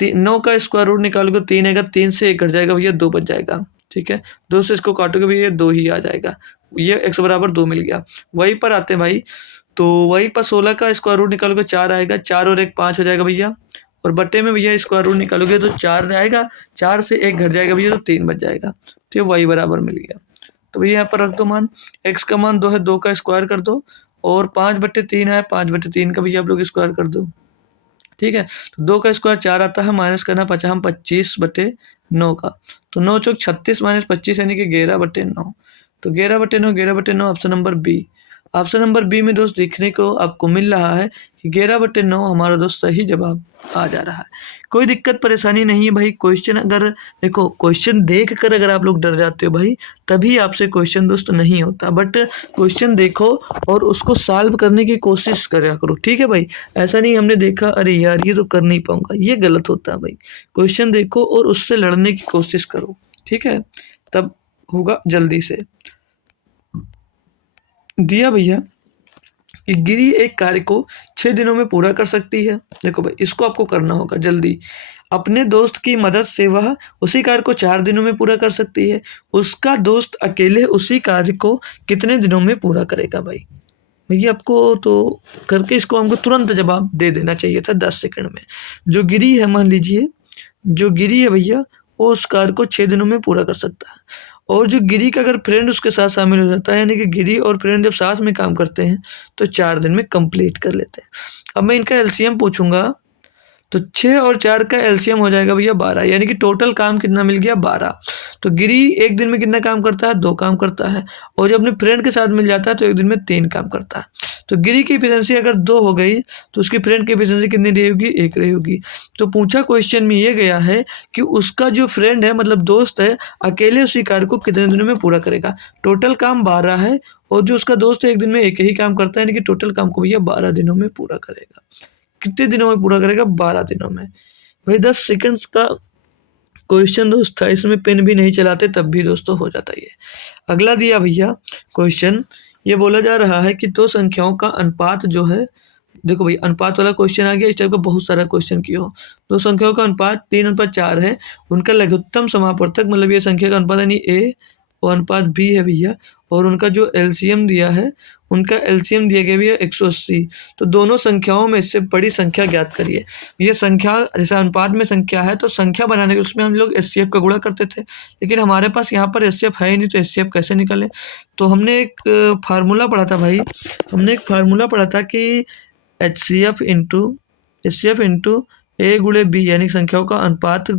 9 का स्क्वायर रूट निकालोगे 3 आएगा, 3 से 1 घट जाएगा भैया, 2 बच जाएगा, ठीक है। 2 से इसको काटोगे भैया 2 ही आ जाएगा, ये x बराबर 2 मिल गया। वहीं पर आते हैं भाई, तो वहीं पर 16 का स्क्वायर रूट निकालोगे 4 आएगा, 4 और 1 5 हो जाएगा भैया, और बट्टे में भैया स्क्वायर रूट निकालोगे तो 4 आएगा, 4 से 1 घट जाएगा भैया, तो 3 बच जाएगा, तो ये y बराबर मिल गया। तो भैया यहाँ पर रख दो मान, x का मान 2 है, 2 का स्क्वायर कर दो, और 5/3 है, 5/3 का भैया आप लोग स्क्वायर कर दो, ठीक है। तो 2 का स्क्वायर 4 आता है, माइनस करना 25/9 का, तो 9 चौक 36 माइनस 25 यानी कि 11/9, तो 11/9 option number B. Option number B में दोस्त देखने को आपको मिल रहा है कि 11/9 हमारा दोस्त सही जवाब आ जा रहा है। कोई दिक्कत परेशानी नहीं है भाई। क्वेश्चन अगर देखो, क्वेश्चन देख कर अगर आप लोग डर जाते हो भाई, तभी आपसे क्वेश्चन दोस्त नहीं होता, बट क्वेश्चन देखो और उसको सॉल्व करने की कोशिश करा करो, ठीक है भाई। ऐसा नहीं हमने देखा अरे यार ये तो कर नहीं पाऊंगा, ये गलत होता है भाई। क्वेश्चन देखो और उससे लड़ने की कोशिश करो, ठीक है, तब होगा जल्दी से। दिया भैया कि गिरी एक कार्य को 6 दिनों में पूरा कर सकती है। देखो भाई इसको आपको करना होगा जल्दी। अपने दोस्त की मदद से वह उसी कार्य को 4 दिनों में पूरा कर सकती है। उसका दोस्त अकेले उसी कार्य को कितने दिनों में पूरा करेगा भाई? भैया आपको तो करके इसको हमको तुरंत जवाब दे देना चाहिए था 10 सेकंड में। जो गिरी है, मान लीजिए जो गिरी है भैया, वो उस कार्य को 6 दिनों में पूरा कर सकता है, और जो गिरी का अगर फ्रेंड उसके साथ शामिल हो जाता है, यानी कि गिरी और फ्रेंड जब साथ में काम करते हैं तो 4 दिन में कंप्लीट कर लेते हैं। अब मैं इनका एलसीएम पूछूंगा तो 6 और 4 का एलसीएम हो जाएगा भैया 12, यानी कि टोटल काम कितना मिल गया 12। तो गिरी एक दिन में कितना काम करता है, 2 काम करता है, और जब अपने फ्रेंड के साथ मिल जाता है तो एक दिन में 3 काम करता है। तो गिरी की एफिशिएंसी अगर 2 हो गई तो उसकी फ्रेंड की एफिशिएंसी कितनी रही होगी, 1 रही होगी। तो पूछा क्वेश्चन में ये गया है कि उसका जो फ्रेंड है मतलब दोस्त है, अकेले उसी कार्य को कितने दिनों में पूरा करेगा। टोटल काम 12 है और जो उसका दोस्त है एक दिन में एक ही काम करता है, यानी कि टोटल काम को भैया 12 दिनों में पूरा करेगा। कितने दिनों में पूरा करेगा, 12 दिनों में। भाई 10 सेकंड्स का क्वेश्चन दोस्त था, इसमें पेन भी नहीं चलाते तब भी दोस्तों हो जाता ये। अगला दिया भैया क्वेश्चन, ये बोला जा रहा है कि दो संख्याओं का अनुपात जो है, देखो भाई अनुपात वाला क्वेश्चन आ गया, इस टाइप का बहुत सारा क्वेश्चन किया हो। दो संख्याओं का अनुपात 3:4 है, उनका लघुत्तम समापवर्तक मतलब ये संख्या का अनुपात यानी ए और अनुपात बी है भैया, और उनका जो एलसीएम दिया है, उनका एलसीएम दिया गया भैया 180। तो दोनों संख्याओं में से बड़ी संख्या ज्ञात करिए। ये संख्या जैसे अनुपात में संख्या है तो संख्या बनाने के उसमें हम लोग एचसीएफ का गुणा करते थे, लेकिन हमारे पास यहाँ पर एचसीएफ है ही नहीं, तो एचसीएफ कैसे निकालें। तो हमने एक फार्मूला पढ़ा था भाई, हमने एक फार्मूला पढ़ा था कि एच सी एफ इंटू ए गुणे बी, यानी संख्याओं का अनुपात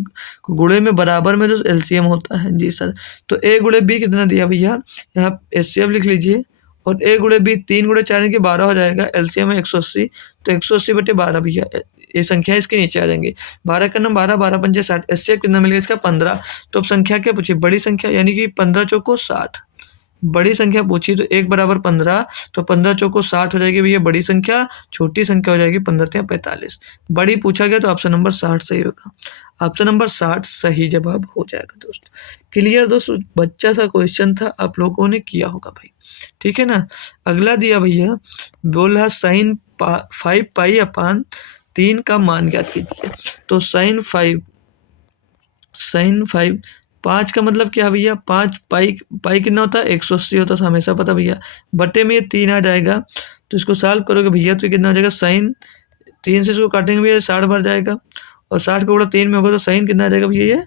गुणे में बराबर में जो एलसीएम होता है। जी सर, तो ए गुणे बी कितना दिया भैया, यहाँ एच सी एफ लिख लीजिए, और ए गुणे बी 3 × 4 यानी कि 12 हो जाएगा, एलसीएम है 180, तो 180/12 भैया, ये संख्या इसके नीचे आ जाएंगी। 12 का नाम 12, 12 पंजे 60, एच सी एफ कितना मिलेगा इसका 15। तो अब संख्या क्या पूछी, बड़ी संख्या, यानी कि 15 चौको 60, बड़ी संख्या पूछी तो 1 = 15, तो 15 चौको 60 हो जाएगी भैया बड़ी संख्या, छोटी संख्या हो जाएगी 15 × 45। बड़ी पूछा गया तो ऑप्शन नंबर 60 सही होगा, ऑप्शन नंबर 60 सही जवाब हो जाएगा दोस्त। क्लियर दोस्त, बच्चा सा क्वेश्चन था, आप लोगों ने किया होगा भाई, ठीक है ना। अगला दिया भैया, बोल रहा sin 5π/3 का मान ज्ञात कीजिए। तो sin 5 5 का मतलब क्या है भैया, 5 पाई कितना होता है, 180 होता है, हमेशा पता भैया, बटे में ये 3 आ जाएगा, तो इसको सॉल्व करोगे भैया तो कितना हो जाएगा, साइन 3 से इसको काटेंगे भैया 60 भर जाएगा, और 60 का गुणा 3 में होगा तो साइन कितना आ जाएगा भैया, ये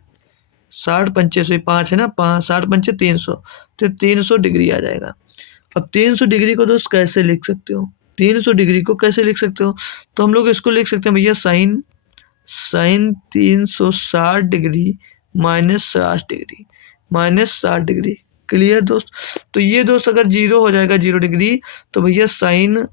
60 पंचे 5 है ना, 60 पंचे 300, तो 300 डिग्री आ जाएगा। अब 300 डिग्री को दोस्त कैसे लिख सकते हो, 300 डिग्री को कैसे लिख सकते हो, तो हम लोग इसको लिख सकते हैं भैया साइन 360 डिग्री -60 डिग्री। क्लियर दोस्त। तो ये दोस्त अगर 0 हो जाएगा 0 डिग्री, तो भैया साइन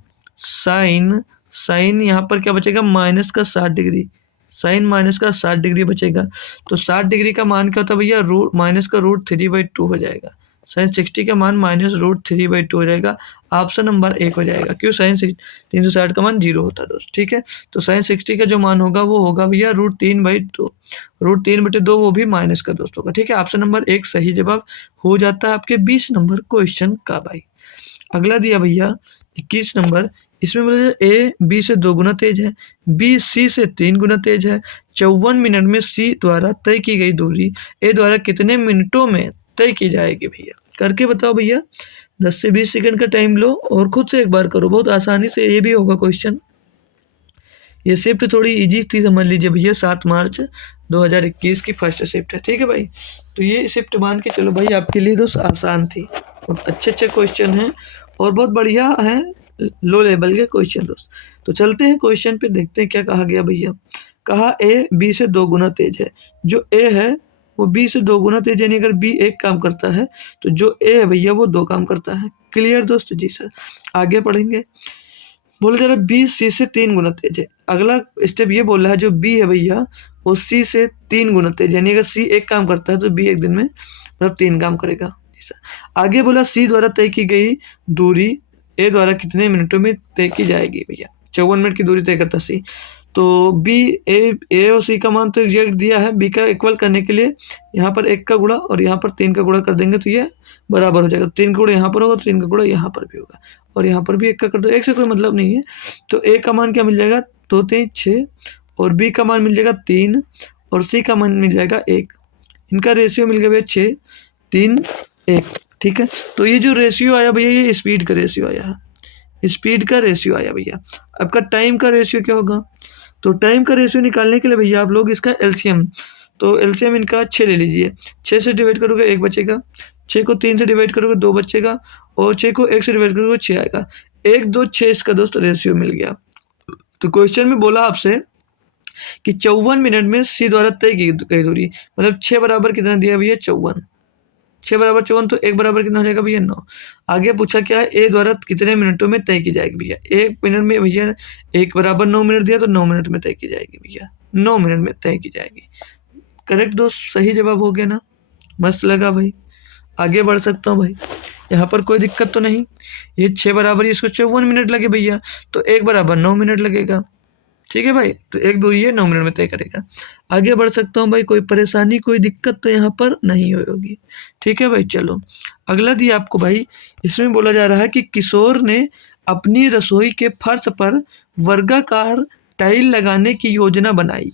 यहाँ पर क्या बचेगा, -60 डिग्री, साइन -60 डिग्री बचेगा। तो 60 डिग्री का मान क्या होता है भैया, -√3/2 हो जाएगा। साइन 60 का मान -√3/2 हो जाएगा, ऑप्शन नंबर 1 हो जाएगा। क्यों, साइन 360 का मान 0 होता है दोस्त, ठीक है। तो साइन 60 का जो मान होगा वो होगा भैया √3/2, √3/2 वो भी माइनस का दोस्त होगा, ठीक है। ऑप्शन नंबर 1 सही जवाब हो जाता है आपके 20 नंबर क्वेश्चन का भाई। अगला दिया भैया 21 नंबर, इसमें बोला ए बी से 2 गुना तेज है, बी सी से 3 गुना तेज है, 54 मिनट में सी द्वारा तय की गई दूरी ए द्वारा कितने मिनटों में तय की जाएगी भैया, करके बताओ भैया। 10 से 20 सेकंड का टाइम लो और खुद से एक बार करो, बहुत आसानी से ये भी होगा क्वेश्चन। ये शिफ्ट थोड़ी इजी थी, समझ लीजिए भैया, 7 मार्च 2021 की फर्स्ट शिफ्ट है, ठीक है भाई। तो ये शिफ्ट मान के चलो भाई, आपके लिए दोस्त आसान थी, बहुत अच्छे क्वेश्चन हैं और बहुत बढ़िया हैं, लो लेवल के क्वेश्चन दोस्त। तो चलते हैं क्वेश्चन पे, देखते हैं क्या कहा गया भैया। कहा ए बी से 2 गुना तेज है, जो ए है वो बी से 2 गुना तेज, यानी अगर बी 1 काम करता है तो जो ए है भैया वो 2 काम करता है। क्लियर दोस्त, जी सर। आगे पढ़ेंगे, बोला जा रहा है बी सी से 3 गुना तेज है। अगला स्टेप ये बोल रहा है जो बी है भैया वो सी से 3 गुना तेज, यानी अगर सी 1 काम करता है तो बी एक दिन में मतलब 3 काम करेगा। आगे बोला सी द्वारा तय की गई दूरी ए द्वारा कितने मिनटों में तय की जाएगी भैया, 54 मिनट की दूरी तय करता सी। तो बी ए और सी का मान तो एग्जैक्ट दिया है, बी का इक्वल करने के लिए यहाँ पर 1 का गुणा और यहाँ पर 3 का गुणा कर देंगे तो ये बराबर हो जाएगा। 3 का गुणा यहाँ पर होगा तो 3 का गुणा यहाँ पर भी होगा, और यहाँ पर भी 1 का कर दो, 1 से कोई मतलब नहीं है। तो ए का मान क्या मिल जाएगा, 2 3 6, और बी का मान मिल जाएगा 3, और सी का मान मिल जाएगा 1। इनका रेशियो मिल गया भैया 6 3 1, ठीक है। तो ये जो रेशियो आया भैया ये स्पीड का रेशियो आया है, स्पीड का रेशियो आया भैया। आपका टाइम का रेशियो क्या होगा, तो टाइम का रेशियो निकालने के लिए भैया आप लोग इसका एलसीएम, तो एलसीएम इनका 6 ले लीजिए, 6 से डिवाइड करोगे 1 बचेगा, 6 को 3 से डिवाइड करोगे 2 बचेगा, और 6 को 1 से डिवाइड करोगे 6 आएगा। 1 2 6 इसका दोस्त रेशियो मिल गया। तो क्वेश्चन में बोला आपसे कि 54 मिनट में सी द्वारा तय की गई दूरी, मतलब 6 बराबर कितना दिया भैया 54, 6 बराबर 54 तो 1 बराबर कितना हो जाएगा भैया 9। आगे पूछा क्या है, ए द्वारा कितने मिनटों में तय की जाएगी भैया, 1 मिनट में भैया 1 बराबर 9 मिनट दिया तो 9 मिनट में तय की जाएगी भैया, 9 मिनट में तय की जाएगी। करेक्ट दोस्त, सही जवाब हो गया ना, मस्त लगा भाई। आगे बढ़ सकता हूँ भाई, यहाँ पर कोई दिक्कत तो नहीं। ये 6 बराबर इसको 54 मिनट लगे भैया, तो 1 बराबर 9 मिनट लगेगा। ठीक है भाई, तो एक दूरी है 9 मिनट में तय करेगा। आगे बढ़ सकता हूँ भाई, कोई परेशानी कोई दिक्कत तो यहाँ पर नहीं होगी। ठीक है भाई, चलो अगला दिया आपको भाई, इसमें बोला जा रहा है कि किशोर ने अपनी रसोई के फर्श पर वर्गाकार टाइल लगाने की योजना बनाई।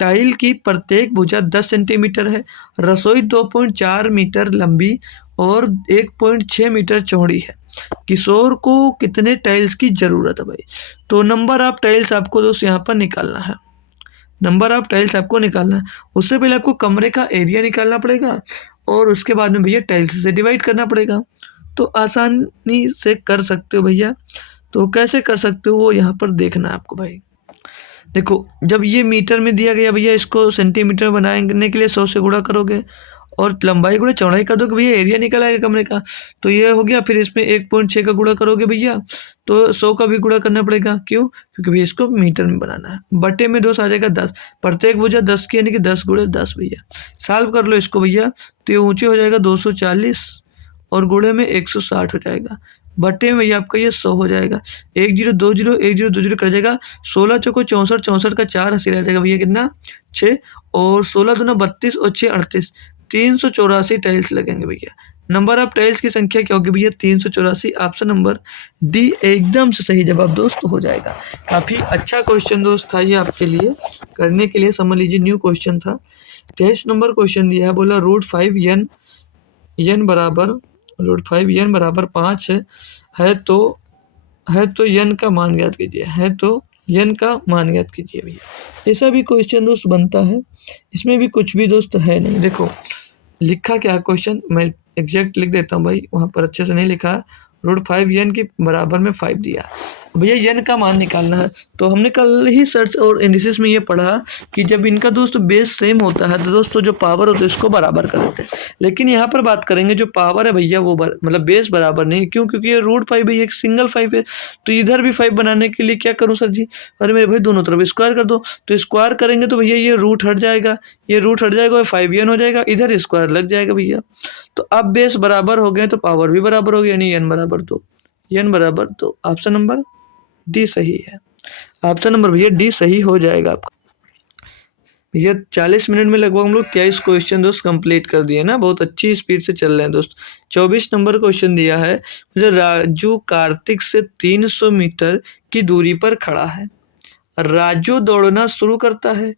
टाइल की प्रत्येक भुजा 10 सेंटीमीटर है। रसोई 2.4 मीटर लंबी और 1.6 मीटर चौड़ी है। किशोर को कितने टाइल्स की ज़रूरत है भाई? तो नंबर ऑफ टाइल्स आपको दोस्त यहाँ पर निकालना है, नंबर ऑफ टाइल्स आपको निकालना है। उससे पहले आपको कमरे का एरिया निकालना पड़ेगा और उसके बाद में भैया टाइल्स से डिवाइड करना पड़ेगा। तो आसानी से कर सकते हो भैया, तो कैसे कर सकते हो वो यहाँ पर देखना है आपको भाई। देखो, जब ये मीटर में दिया गया भैया, इसको सेंटीमीटर बनाने के लिए 100 से गुणा करोगे और लंबाई गुणा चौड़ाई कर दोगे भैया, एरिया निकल आएगा कमरे का। तो ये हो गया, फिर इसमें 1.6 का गुणा करोगे भैया तो 100 का भी गुणा करना पड़ेगा। क्यों? क्योंकि भैया इसको मीटर में बनाना है। बटे में 2 आ जाएगा 10, प्रत्येक भुजा 10 की, यानी कि 10 गुणे 10 भैया। सॉल्व कर लो इसको भैया, तो ये ऊँचे हो जाएगा 240 और गुणे में 160 हो जाएगा। बटे में भैया आपका ये 100 हो जाएगा। 1 0 2 0 1 0 2 0 कट जाएगा। 16 चौको 64, 64 का 4 80 रह जाएगा भैया, कितना 6, और 16 दूना 32 और 6 38, 384 टाइल्स लगेंगे भैया। नंबर ऑफ टाइल्स की संख्या क्या होगी भैया? 384। ऑप्शन नंबर डी एकदम से सही जवाब दोस्त हो जाएगा। काफ़ी अच्छा क्वेश्चन दोस्त था ये आपके लिए करने के लिए, समझ लीजिए न्यू क्वेश्चन था। 23 नंबर क्वेश्चन दिया है, बोला √5 n बराबर √5 n बराबर 5 है तो n का मान ज्ञात कीजिए, है तो n का मान ज्ञात कीजिए भैया। ऐसा भी क्वेश्चन दोस्त बनता है, इसमें भी कुछ भी दोस्त है नहीं। देखो लिखा क्या है क्वेश्चन, मैं एग्जैक्ट लिख देता हूँ भाई, वहाँ पर अच्छे से नहीं लिखा। √5 n के बराबर में 5 दिया भैया, n का मान निकालना है। तो हमने कल ही सर्च और एनालिसिस में ये पढ़ा कि जब इनका दोस्त बेस सेम होता है तो दोस्तों जो पावर होता है इसको बराबर कर देते हैं। लेकिन यहाँ पर बात करेंगे जो पावर है भैया वो मतलब बेस बराबर नहीं। क्यों? क्योंकि ये √5 भैया एक सिंगल 5 है, तो इधर भी 5 बनाने के लिए क्या करूँ सर जी? अरे मेरे भाई दोनों तरफ स्क्वायर कर दो। तो स्क्वायर करेंगे तो भैया ये रूट हट जाएगा, ये रूट हट जाएगा और 5n हो जाएगा, इधर स्क्वायर लग जाएगा भैया। तो अब बेस बराबर हो गए तो पावर भी बराबर हो गया, यानी n बराबर 2, n बराबर 2। ऑप्शन नंबर डी सही है। ऑप्शन नंबर भैया डी सही हो जाएगा आपका। भैया 40 मिनट में लगभग हम लोग 23 क्वेश्चन दोस्त कंप्लीट कर दिए ना, बहुत अच्छी स्पीड से चल रहे हैं दोस्त। 24 नंबर क्वेश्चन दिया है, राजू कार्तिक से 300 मीटर की दूरी पर खड़ा है। राजू दौड़ना शुरू करता है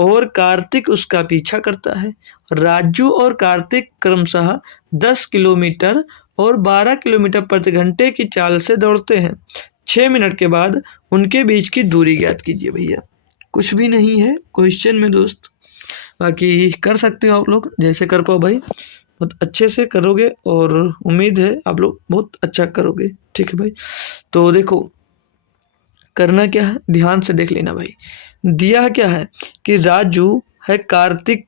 और कार्तिक उसका पीछा करता है। राजू और कार्तिक क्रमशः 10 किलोमीटर और 12 किलोमीटर प्रति घंटे की चाल से दौड़ते हैं। 6 मिनट के बाद उनके बीच की दूरी ज्ञात कीजिए भैया। कुछ भी नहीं है क्वेश्चन में दोस्त, बाकी कर सकते हो आप लोग जैसे कर पाओ भाई, बहुत अच्छे से करोगे और उम्मीद है आप लोग बहुत अच्छा करोगे। ठीक है भाई, तो देखो करना क्या है, ध्यान से देख लेना भाई। दिया क्या है कि राजू है कार्तिक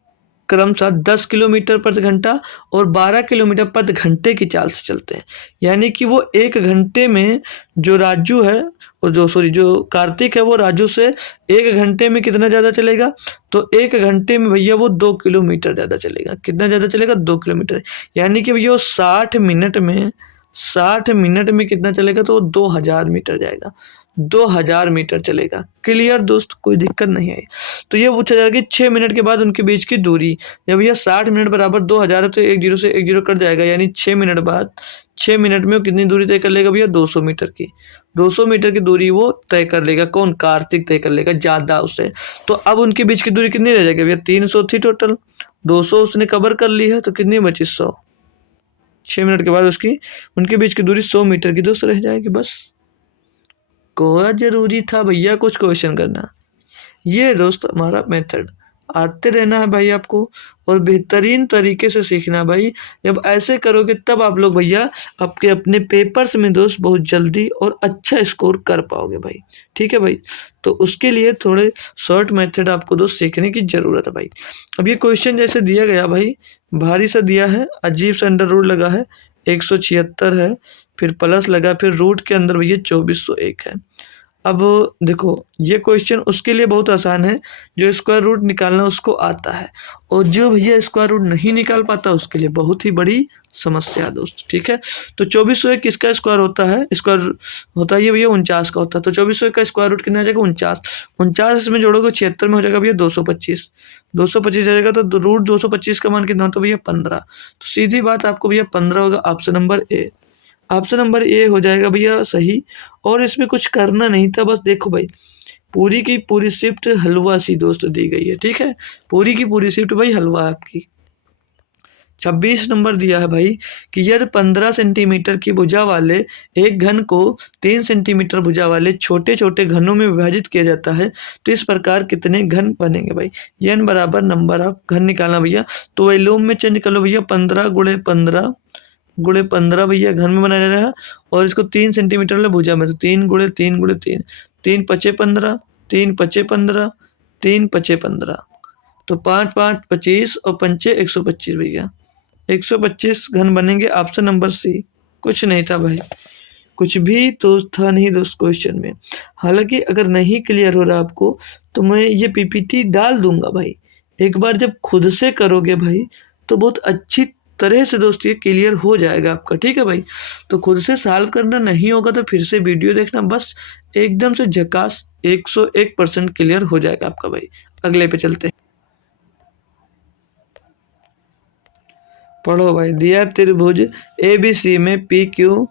क्रमशः 10 किलोमीटर प्रति घंटा और 12 किलोमीटर प्रति घंटे की चाल से चलते हैं। यानी कि वो 1 घंटे में जो राजू है और जो कार्तिक है वो राजू से 1 घंटे में कितना ज़्यादा चलेगा? तो 1 घंटे में भैया वो 2 किलोमीटर ज़्यादा चलेगा। कितना ज़्यादा चलेगा? 2 किलोमीटर। यानी कि भैया वो 60 मिनट में कितना चलेगा? तो वो 2000 मीटर जाएगा, 2000 मीटर चलेगा। क्लियर दोस्त, कोई दिक्कत नहीं आई। तो ये पूछा जाएगा कि 6 मिनट के बाद उनके बीच की दूरी, जब भैया 60 मिनट बराबर 2000 है तो 1 0 से 1 0 कट जाएगा, यानी 6 मिनट बाद 6 मिनट में वो कितनी दूरी तय कर लेगा भैया? 200 मीटर की। 200 मीटर की दूरी वो तय कर लेगा। कौन? कार्तिक तय कर लेगा ज़्यादा उससे। तो अब उनके बीच की दूरी कितनी रह जाएगी भैया? 300 थी टोटल, 200 उसने कवर कर ली है तो कितनी बची? 100। 6 मिनट के बाद उसकी उनके बीच की दूरी 100 मीटर की दोस्त रह जाएगी। बस कोई जरूरी था भैया कुछ क्वेश्चन करना? ये दोस्त हमारा मेथड, आते रहना है भाई आपको और बेहतरीन तरीके से सीखना है भाई। जब ऐसे करोगे तब आप लोग भैया आपके अपने पेपर्स में दोस्त बहुत जल्दी और अच्छा स्कोर कर पाओगे भाई। ठीक है भाई, तो उसके लिए थोड़े शॉर्ट मेथड आपको दोस्त सीखने की ज़रूरत है भाई। अब ये क्वेश्चन जैसे दिया गया भाई, भारी सा दिया है, अजीब सा अंडर रूट लगा है, 176 है, फिर प्लस लगा, फिर रूट के अंदर भैया 2401 है। अब देखो ये क्वेश्चन उसके लिए बहुत आसान है जो स्क्वायर रूट निकालना उसको आता है, और जो भैया स्क्वायर रूट नहीं निकाल पाता उसके लिए बहुत ही बड़ी समस्या है दोस्त। ठीक है, तो 2401 किसका स्क्वायर होता है? स्क्वायर होता है ये भैया 49 का होता है। तो 2401 का स्क्वायर रूट कितना आ जाएगा? 49। 49 इसमें जोड़ोगे 76 में हो जाएगा भैया 225। 225 आ जाएगा तो रूट 225 का मान कितना होता है भैया? 15। तो सीधी बात आपको भैया 15 होगा, option number A. Option number A हो जाएगा भैया सही। और इसमें कुछ करना नहीं था, बस देखो भाई पूरी की पूरी शिफ्ट हलवा सी दोस्त दी गई है। ठीक है, पूरी की पूरी शिफ्ट भाई हलवा है आपकी। 26 नंबर दिया है भाई कि यदि 15 सेंटीमीटर की भुजा वाले एक घन को 3 सेंटीमीटर भुजा वाले छोटे छोटे घनों में विभाजित किया जाता है तो इस प्रकार कितने घन बनेंगे भाई? n बराबर नंबर ऑफ घन निकालना भैया। तो वॉल्यूम में चेंज कर लो भैया, 15 × 15 भैया घन में बनाया जा रहा है, और इसको 3 सेंटीमीटर ले भुजा में, तो 3 × 3 × 3, 3 पचे 15, 3 पचे 15, 3 पचे 15, तो 5 5 25 और पंचे 125 भैया, 125 घन बनेंगे। Option number C. कुछ नहीं था भाई, कुछ भी तो था नहीं दोस्त क्वेश्चन में। हालांकि अगर नहीं क्लियर हो रहा आपको तो मैं ये पीपीटी डाल दूंगा भाई, एक बार जब खुद से करोगे भाई तो बहुत अच्छी तरह से दोस्त ये क्लियर हो जाएगा आपका। ठीक है भाई, तो खुद से सॉल्व करना नहीं होगा तो फिर से वीडियो देखना, बस एकदम से झकास 101% क्लियर हो जाएगा आपका भाई। अगले पे चलते हैं। पढ़ो भाई, दिया त्रिभुज ए बी सी में P Q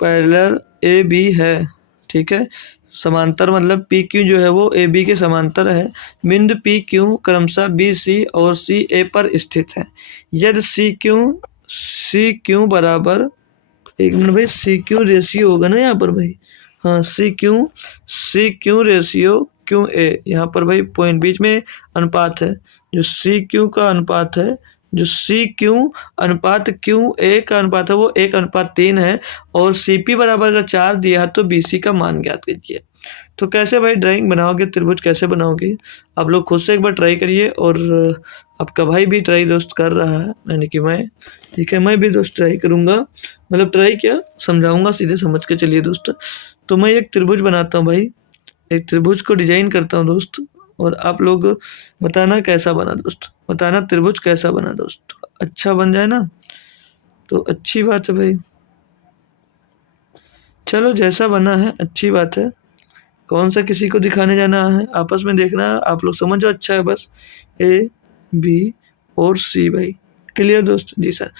parallel A B है। ठीक है, समांतर मतलब पी क्यू जो है वो ए बी के समांतर है। बिंदु पी क्यू क्रमशः बी सी और सी ए पर स्थित है। यदि सी क्यू बराबर, एक मिनट भाई, सी क्यू रेशियो होगा ना यहाँ पर भाई, हाँ C Q ratio Q A, यहाँ पर भाई पॉइंट बीच में अनुपात है, जो सी क्यू का अनुपात है, जो सी क्यू अनुपात क्यू ए का अनुपात है वो 1:3 है, और सी पी बराबर अगर 4 दिया है तो बी सी का मान ज्ञात कीजिए। तो कैसे भाई ड्राइंग बनाओगे, त्रिभुज कैसे बनाओगे? आप लोग खुद से एक बार ट्राई करिए, और आपका भाई भी ट्राई दोस्त कर रहा है, यानी कि मैं। ठीक है, मैं भी दोस्त ट्राई करूँगा, मतलब ट्राई क्या समझाऊंगा, सीधे समझ के चलिए दोस्त। तो मैं एक त्रिभुज बनाता हूँ भाई, एक त्रिभुज को डिजाइन करता हूँ दोस्त, और आप लोग बताना कैसा बना दोस्त, बताना त्रिभुज कैसा बना दोस्त। अच्छा बन जाए ना तो अच्छी बात है भाई। चलो जैसा बना है अच्छी बात है, कौन सा किसी को दिखाने जाना है, आपस में देखना है, आप लोग समझो अच्छा है बस। ए बी और सी भाई, क्लियर दोस्त? जी सर।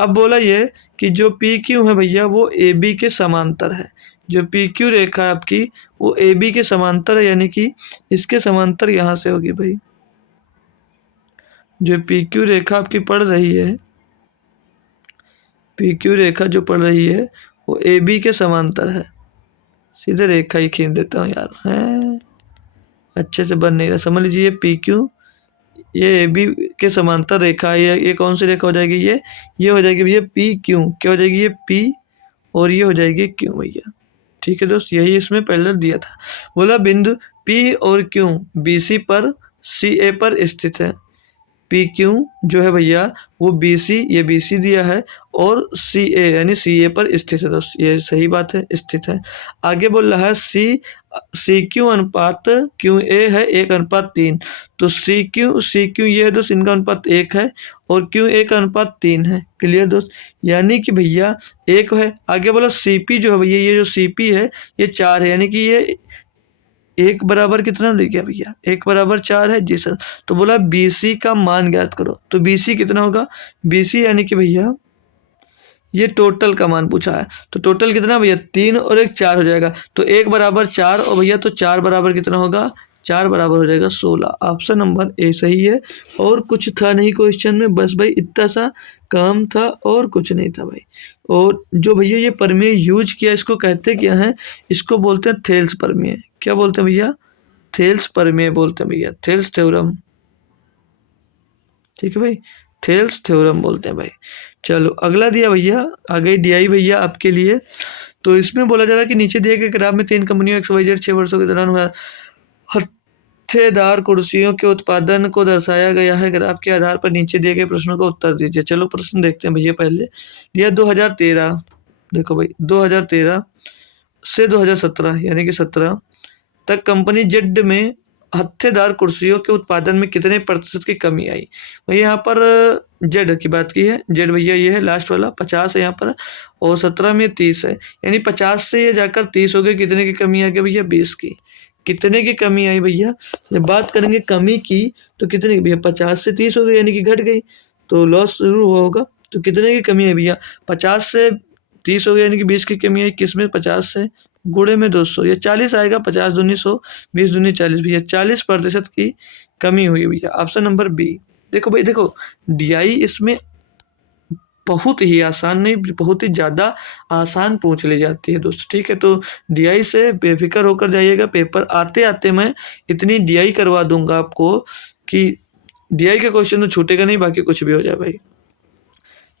अब बोला ये कि जो पी क्यू है भैया वो ए बी के समांतर है, जो पी क्यू रेखा है आपकी वो ए बी के समांतर है, यानी कि इसके समांतर यहाँ से होगी भाई। जो पी क्यू रेखा आपकी पड़ रही है, पी क्यू रेखा जो पड़ रही है वो ए बी के समांतर है। सीधे रेखा ही खींच देता हूँ यार, है अच्छे से बन नहीं रहा। समझ लीजिए पी क्यू ये ए बी के समांतर रेखा है, ये कौन सी रेखा हो जाएगी? ये हो जाएगी भैया पी क्यू, क्या हो जाएगी? ये पी, और ये हो जाएगी क्यू भैया। ठीक है दोस्त, यही इसमें पहले दिया था। बोला बिंदु पी और क्यू बी सी पर सी ए पर स्थित है। पी क्यू जो है भैया वो बी सी, ये बी सी दिया है, और सी ए यानी सी ए पर स्थित है दोस्त, ये सही बात है, स्थित है। आगे बोल रहा है सी क्यू अनुपात क्यू ए है 1:3, तो सी क्यू ये है दोस्त, इनका अनुपात 1 है, और क्यू ए का अनुपात 3 है। क्लियर दोस्त? यानी कि भैया 1 है। आगे बोला सी पी जो है भैया, ये जो सी पी है ये 4 है, यानी कि ये 1 बराबर कितना दे गया भैया? 1 बराबर 4 है। जी सर। तो बोला बी सी का मान ज्ञात करो, तो बी सी कितना होगा? बी सी यानी कि भैया ये टोटल का मान पूछा है, तो टोटल कितना भैया? 3 और 1 4 हो जाएगा, तो 1 बराबर 4, और भैया तो 4 बराबर कितना होगा? 4 बराबर हो जाएगा 16। ऑप्शन नंबर ए सही है, और कुछ था नहीं क्वेश्चन में, बस भाई इतना सा काम था और कुछ नहीं था भाई। और जो भैया ये प्रमेय यूज किया इसको कहते क्या है? इसको बोलते हैं थेल्स प्रमेय। क्या बोलते हैं भैया? थेल्स प्रमेय बोलते हैं भैया, थेल्स थ्योरम। ठीक है भाई, थेल्स थ्योरम बोलते हैं भाई। चलो अगला दिया भैया, आ गई डीआई भैया आपके लिए। तो इसमें बोला जा रहा है कि नीचे दिए गए ग्राफ में 3 कंपनियों XYZ 6 वर्षों के दौरान हुआ हत्थेदार कुर्सियों के उत्पादन को दर्शाया गया है। ग्राफ के आधार पर नीचे दिए गए प्रश्नों का उत्तर दीजिए। चलो प्रश्न देखते हैं भैया। पहले दिया 2013, देखो भाई 2013 से 2017 यानी कि 17 तक कंपनी जेड में हत्थेदार कुर्सियों के उत्पादन में कितने प्रतिशत की कमी आई। भाई यहाँ पर जेड की बात की है, जेड भैया ये है लास्ट वाला 50 है यहाँ पर, और 17 में 30 है, यानी 50 से ये जाकर 30 हो गए। कितने की कमी आ गई भैया, 20 की। कितने की कमी आई भैया, जब बात करेंगे कमी की तो कितने की भैया, 50 से 30 हो गई यानी कि घट गई, तो लॉस जरूर हुआ होगा। तो कितने की कमी आई भैया, 50 से 30 हो गया यानी कि 20 की कमी आई। किस में, 50 से, गुणे में 200, ये 40 आएगा। 50 दूनी 100, 20 दूनी 40 भैया, 40% की कमी हुई भैया। Option number B. देखो भाई, देखो डीआई इसमें बहुत ही आसान नहीं, बहुत ही ज़्यादा आसान पूछ ली जाती है दोस्तों, ठीक है। तो डीआई से बेफिक्र होकर जाइएगा, पेपर आते आते मैं इतनी डीआई करवा दूंगा आपको कि डीआई का क्वेश्चन तो छूटेगा नहीं, बाकी कुछ भी हो जाए भाई।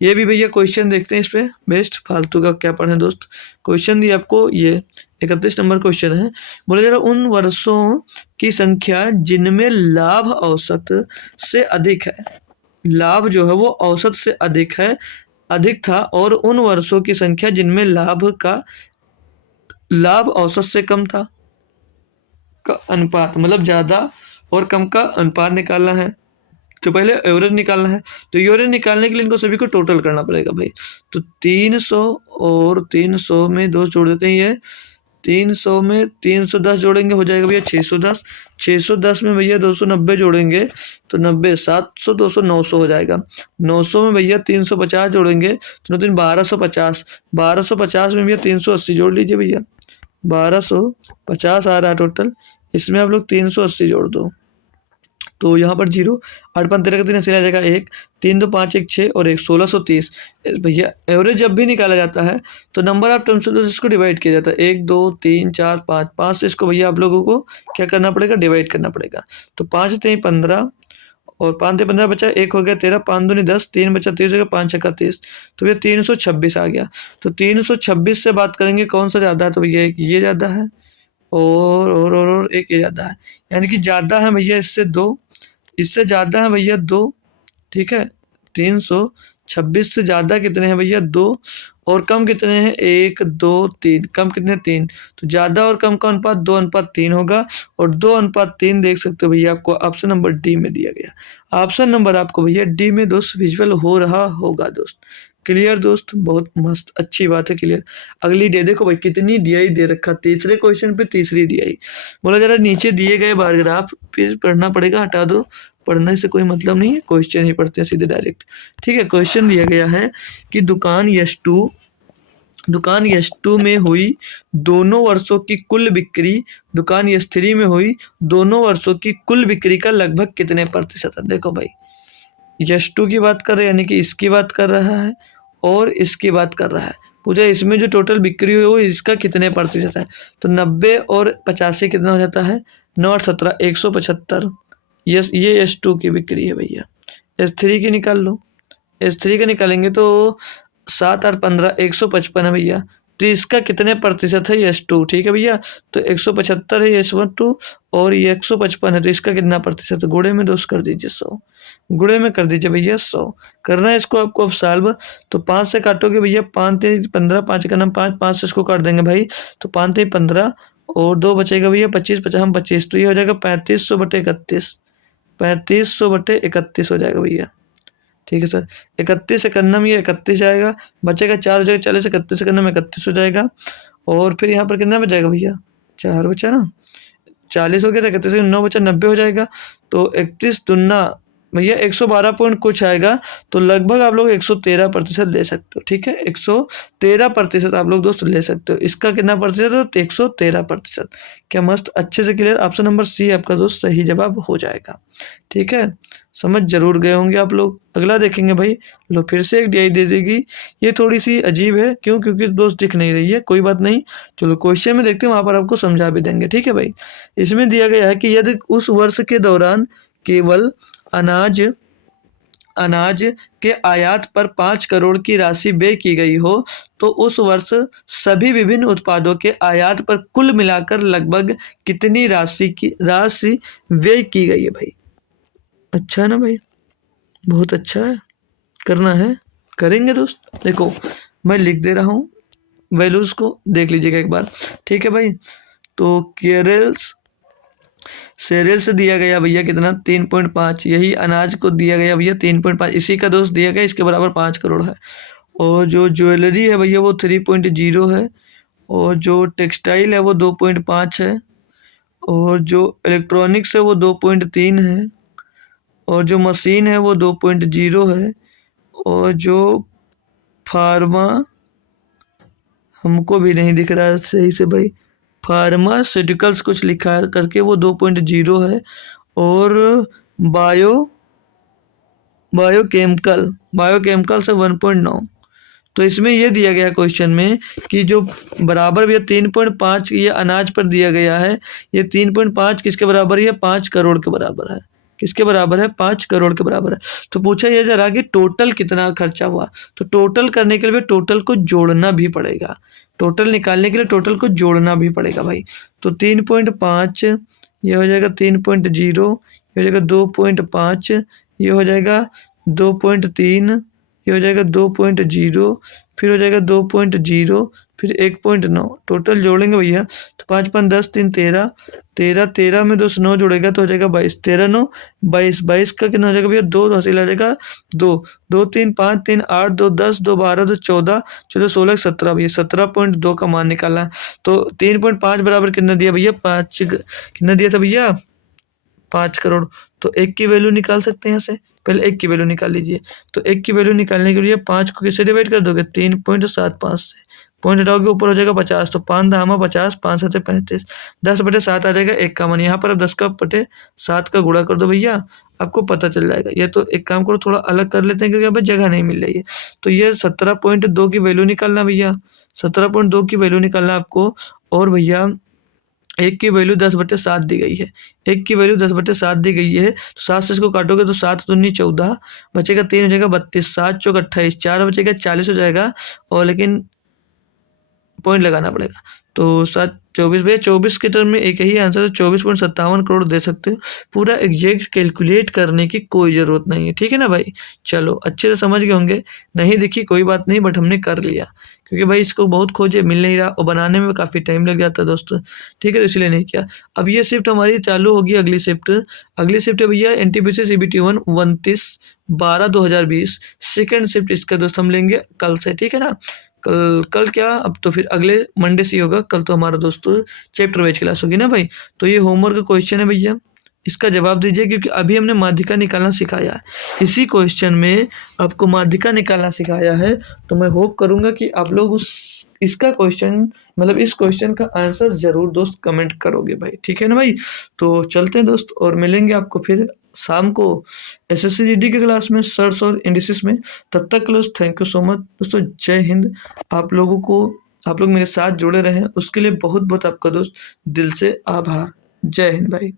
ये भी भैया क्वेश्चन देखते हैं इस पे, बेस्ट फालतू का क्या पढ़े दोस्त। क्वेश्चन दिया आपको ये 31 नंबर क्वेश्चन है। बोले जरा उन वर्षों की संख्या जिनमें लाभ औसत से अधिक है, लाभ जो है वो औसत से अधिक था, और उन वर्षों की संख्या जिनमें लाभ औसत से कम था, का अनुपात, मतलब ज्यादा और कम का अनुपात निकालना है। तो पहले एवरेज निकालना है, तो एवरेज निकालने के लिए इनको सभी को टोटल करना पड़ेगा भाई। तो 300 और 300 में 2 जोड़ देते हैं, ये 300 में 310 जोड़ेंगे, हो जाएगा भैया 610। 610 में भैया 290 जोड़ेंगे तो 90, 700, 200, 900 हो जाएगा। 900 में भैया 350 जोड़ेंगे तो 1250। 1250 में भैया 380 जोड़ लीजिए भैया, 1250 आ रहा है टोटल। इसमें आप लोग 380 जोड़ दो, तो यहाँ पर 0, 8 5 13 का 3 ऐसे आ जाएगा 1, 3 2 5 1 6 और 1 1630। भैया एवरेज जब भी निकाला जाता है तो नंबर ऑफ टर्म्स से इसको डिवाइड किया जाता है, 1 2 3 4 5, 5 से इसको भैया आप लोगों को क्या करना पड़ेगा, डिवाइड करना पड़ेगा। तो 5 3 15 और 5 3 15 बचा, 1 हो गया 13, 5 दूनी 10, 3 बचा 30 हो गया, 5 6 30, तो भैया 326 आ गया। तो 326 से बात करेंगे कौन सा ज़्यादा है, तो भैया एक ये ज़्यादा है और एक ये ज़्यादा है, यानी कि ज़्यादा है भैया इससे 2, इससे ज़्यादा है भैया 2, ठीक है। 326 से ज़्यादा कितने हैं भैया, 2, और कम कितने हैं, 1 2 3, कम कितने, 3। तो ज़्यादा और कम का अनुपात 2:3 होगा, और 2:3 देख सकते हो भैया आपको ऑप्शन नंबर डी में दिया गया। ऑप्शन नंबर आपको भैया डी में दोस्त विजुअल हो रहा होगा दोस्त। क्लियर दोस्त, बहुत मस्त, अच्छी बात है, क्लियर। अगली डे देखो भाई कितनी डीआई दे रखा, तीसरे क्वेश्चन पे तीसरी डीआई। बोला जरा नीचे दिए गए बार ग्राफ फिर पढ़ना पड़ेगा, हटा दो, पढ़ने से कोई मतलब नहीं है, क्वेश्चन ही पढ़ते हैं सीधे डायरेक्ट, ठीक है। क्वेश्चन दिया गया है कि दुकान यश 2 में हुई दोनों वर्षों की कुल बिक्री दुकान यश 3 में हुई दोनों वर्षों की कुल बिक्री का लगभग कितने प्रतिशत है। देखो भाई यश 2 की बात कर रहे हैं, यानी कि इसकी बात कर रहा है और इसकी बात कर रहा है, पूछा इसमें जो टोटल बिक्री हुई वो इसका कितने प्रतिशत है। तो 90 और 85 कितना हो जाता है, 9 और 17 175। ये यश 2 की बिक्री है भैया। यश 3 की निकाल लो, यश 3 का निकालेंगे तो 7 और 15 155 है भैया। तो इसका कितने प्रतिशत है, यश 2, ठीक है भैया। तो 175 है यश 2 और ये 155 है, तो इसका कितना प्रतिशत है, गुणे में 2 कर दीजिए 100, गुणे में कर दीजिए भैया 100। करना है इसको आपको अब सॉल्व। तो 5 से काटोगे भैया, 5 3 15, 5 का नाम 5, 5 से इसको काट देंगे भाई, तो 5 3 15 और 2 बचेगा भैया 25, 50 हम 25, तो ये हो जाएगा 3500/31, 3500/31 हो जाएगा भैया, ठीक है सर। 31 इकन्ना में ये 31 आएगा, बचेगा 4 हो जाएगा 40, 31 इकन्ना में 31 हो जाएगा, और फिर यहाँ पर कितना बच जाएगा भैया, 4 बचा ना, 40 हो गया था, 31 9 बचा 90 हो जाएगा। तो 31 दूना भैया 112 पॉइंट कुछ आएगा, तो लगभग आप लोग 113% ले सकते हो, ठीक है। 113% आप लोग दोस्त ले सकते हो। इसका कितना प्रतिशत है, तो 113%। क्या मस्त, अच्छे से क्लियर। ऑप्शन नंबर सी आपका दोस्त सही जवाब हो जाएगा, ठीक है। समझ जरूर गए होंगे आप लोग। अगला देखेंगे भाई, लो फिर से एक डीआई दे देगी, ये थोड़ी सी अजीब है, क्यों, क्योंकि दोस्त दिख नहीं रही है, कोई बात नहीं। चलो क्वेश्चन में देखते हैं, वहां पर आपको समझा भी देंगे, ठीक है भाई। इसमें दिया गया है कि यदि उस वर्ष के दौरान केवल अनाज अनाज के आयात पर 5 करोड़ की राशि व्यय की गई हो तो उस वर्ष सभी विभिन्न उत्पादों के आयात पर कुल मिलाकर लगभग कितनी राशि व्यय की गई है भाई। अच्छा है ना भाई, बहुत अच्छा है, करना है, करेंगे दोस्त। देखो मैं लिख दे रहा हूँ, वैल्यूज को देख लीजिएगा एक बार, ठीक है भाई। तो केरल्स सेरेल से दिया गया भैया कितना 3.5, यही अनाज को दिया गया भैया 3.5, इसी का दोस्त दिया गया, इसके बराबर 5 करोड़ है। और जो ज्वेलरी है भैया वो 3.0 है, और जो टेक्सटाइल है वो 2.5 है, और जो इलेक्ट्रॉनिक्स है वो 2.3 है, और जो मशीन है वो 2.0 है, और जो फार्मा हमको भी नहीं दिख रहा है सही से भाई, फार्मास्यूटिकल्स कुछ लिखा है करके वो 2.0 है, और बायो बायोकेमिकल से 1.9। तो इसमें ये दिया गया क्वेश्चन में कि जो बराबर भी 3.5 ये अनाज पर दिया गया है, ये 3.5 किसके बराबर है, 5 करोड़ के बराबर है। किसके बराबर है, 5 करोड़ के बराबर है। तो पूछा ये जरा कि टोटल कितना खर्चा हुआ, तो टोटल करने के लिए टोटल को जोड़ना भी पड़ेगा, टोटल निकालने के लिए टोटल को जोड़ना भी पड़ेगा भाई। तो 3.5 ये हो जाएगा 3.0, ये हो जाएगा 2.5, ये हो जाएगा 2.3, ये हो जाएगा 2.0, फिर हो जाएगा 2.0, फिर 1.9, टोटल जोड़ेंगे भैया तो 5 5 10 3 13, 13 में 2 से 9 जोड़ेगा तो हो जाएगा 22, 13 9 22, 22 का कितना हो जाएगा भैया 2 हासिल आ जाएगा 2 2 3 5 3 8 2 10 2 12 2 14 14 16 17 भैया 17.2 का मान निकाला। तो 3.5 बराबर कितना दिया भैया, 5 कितना दिया था भैया, 5 करोड़। तो एक की वैल्यू निकाल सकते हैं यहाँ से, पहले एक की वैल्यू निकाल लीजिए। तो एक की वैल्यू निकालने के लिए 5 को किससे डिवाइड कर दोगे, 3.75 से, पॉइंट हटाओगे ऊपर हो जाएगा 50, तो 5 धामा 50, 5 7 35, 10/7 आ जाएगा एक का मान। यहाँ पर अब 10/7 का गुणा कर दो भैया, आपको पता चल जाएगा। ये तो एक काम करो, थोड़ा अलग कर लेते हैं क्योंकि यहाँ पे जगह नहीं मिल रही है। तो ये 17.2 की वैल्यू निकालना भैया, 17.2 की वैल्यू निकालना आपको। और भैया एक की वैल्यू 10/7 दी गई है, एक की वैल्यू 10/7 दी गई है, तो 7 से इसको काटोगे तो 7 दूनी 14, बचेगा 3 हो जाएगा 32, 7 चौक 28, 4 बचेगा 40 हो जाएगा, और लेकिन पॉइंट लगाना पड़ेगा। तो 7 24 भैया 24 के टर्म में एक ही आंसर है, 24.57 करोड़ दे सकते हो। पूरा एग्जैक्ट कैलकुलेट करने की कोई ज़रूरत नहीं है, ठीक है ना भाई। चलो अच्छे से समझ गए होंगे, नहीं दिखी कोई बात नहीं, बट हमने कर लिया क्योंकि भाई इसको बहुत खोजे मिल नहीं रहा और बनाने में काफ़ी टाइम लग जाता है दोस्तों, ठीक है, तो इसलिए नहीं किया। अब ये शिफ्ट हमारी चालू होगी, अगली शिफ्ट है भैया एनटीपीसी सीबीटी 1 29/12/2020, सेकेंड शिफ्ट इसका दोस्त हम लेंगे कल से, ठीक है ना। कल कल क्या, अब तो फिर अगले मंडे से ही होगा, कल तो हमारा दोस्तों चैप्टर वाइज क्लास होगी ना भाई। तो ये होमवर्क क्वेश्चन है भैया, इसका जवाब दीजिए क्योंकि अभी हमने माध्यिका निकालना सिखाया है, इसी क्वेश्चन में आपको माध्यिका निकालना सिखाया है। तो मैं होप करूंगा कि आप लोग उस इसका क्वेश्चन मतलब इस क्वेश्चन का आंसर जरूर दोस्त कमेंट करोगे भाई, ठीक है ना भाई। तो चलते हैं दोस्त और मिलेंगे आपको फिर शाम को एसएससी जीडी के क्लास में सर्च और इंडिसेस में। तब तक के लिए थैंक यू सो मच दोस्तों, जय हिंद। आप लोगों को आप लोग मेरे साथ जुड़े रहें उसके लिए बहुत बहुत आपका दोस्त दिल से आभार। जय हिंद भाई।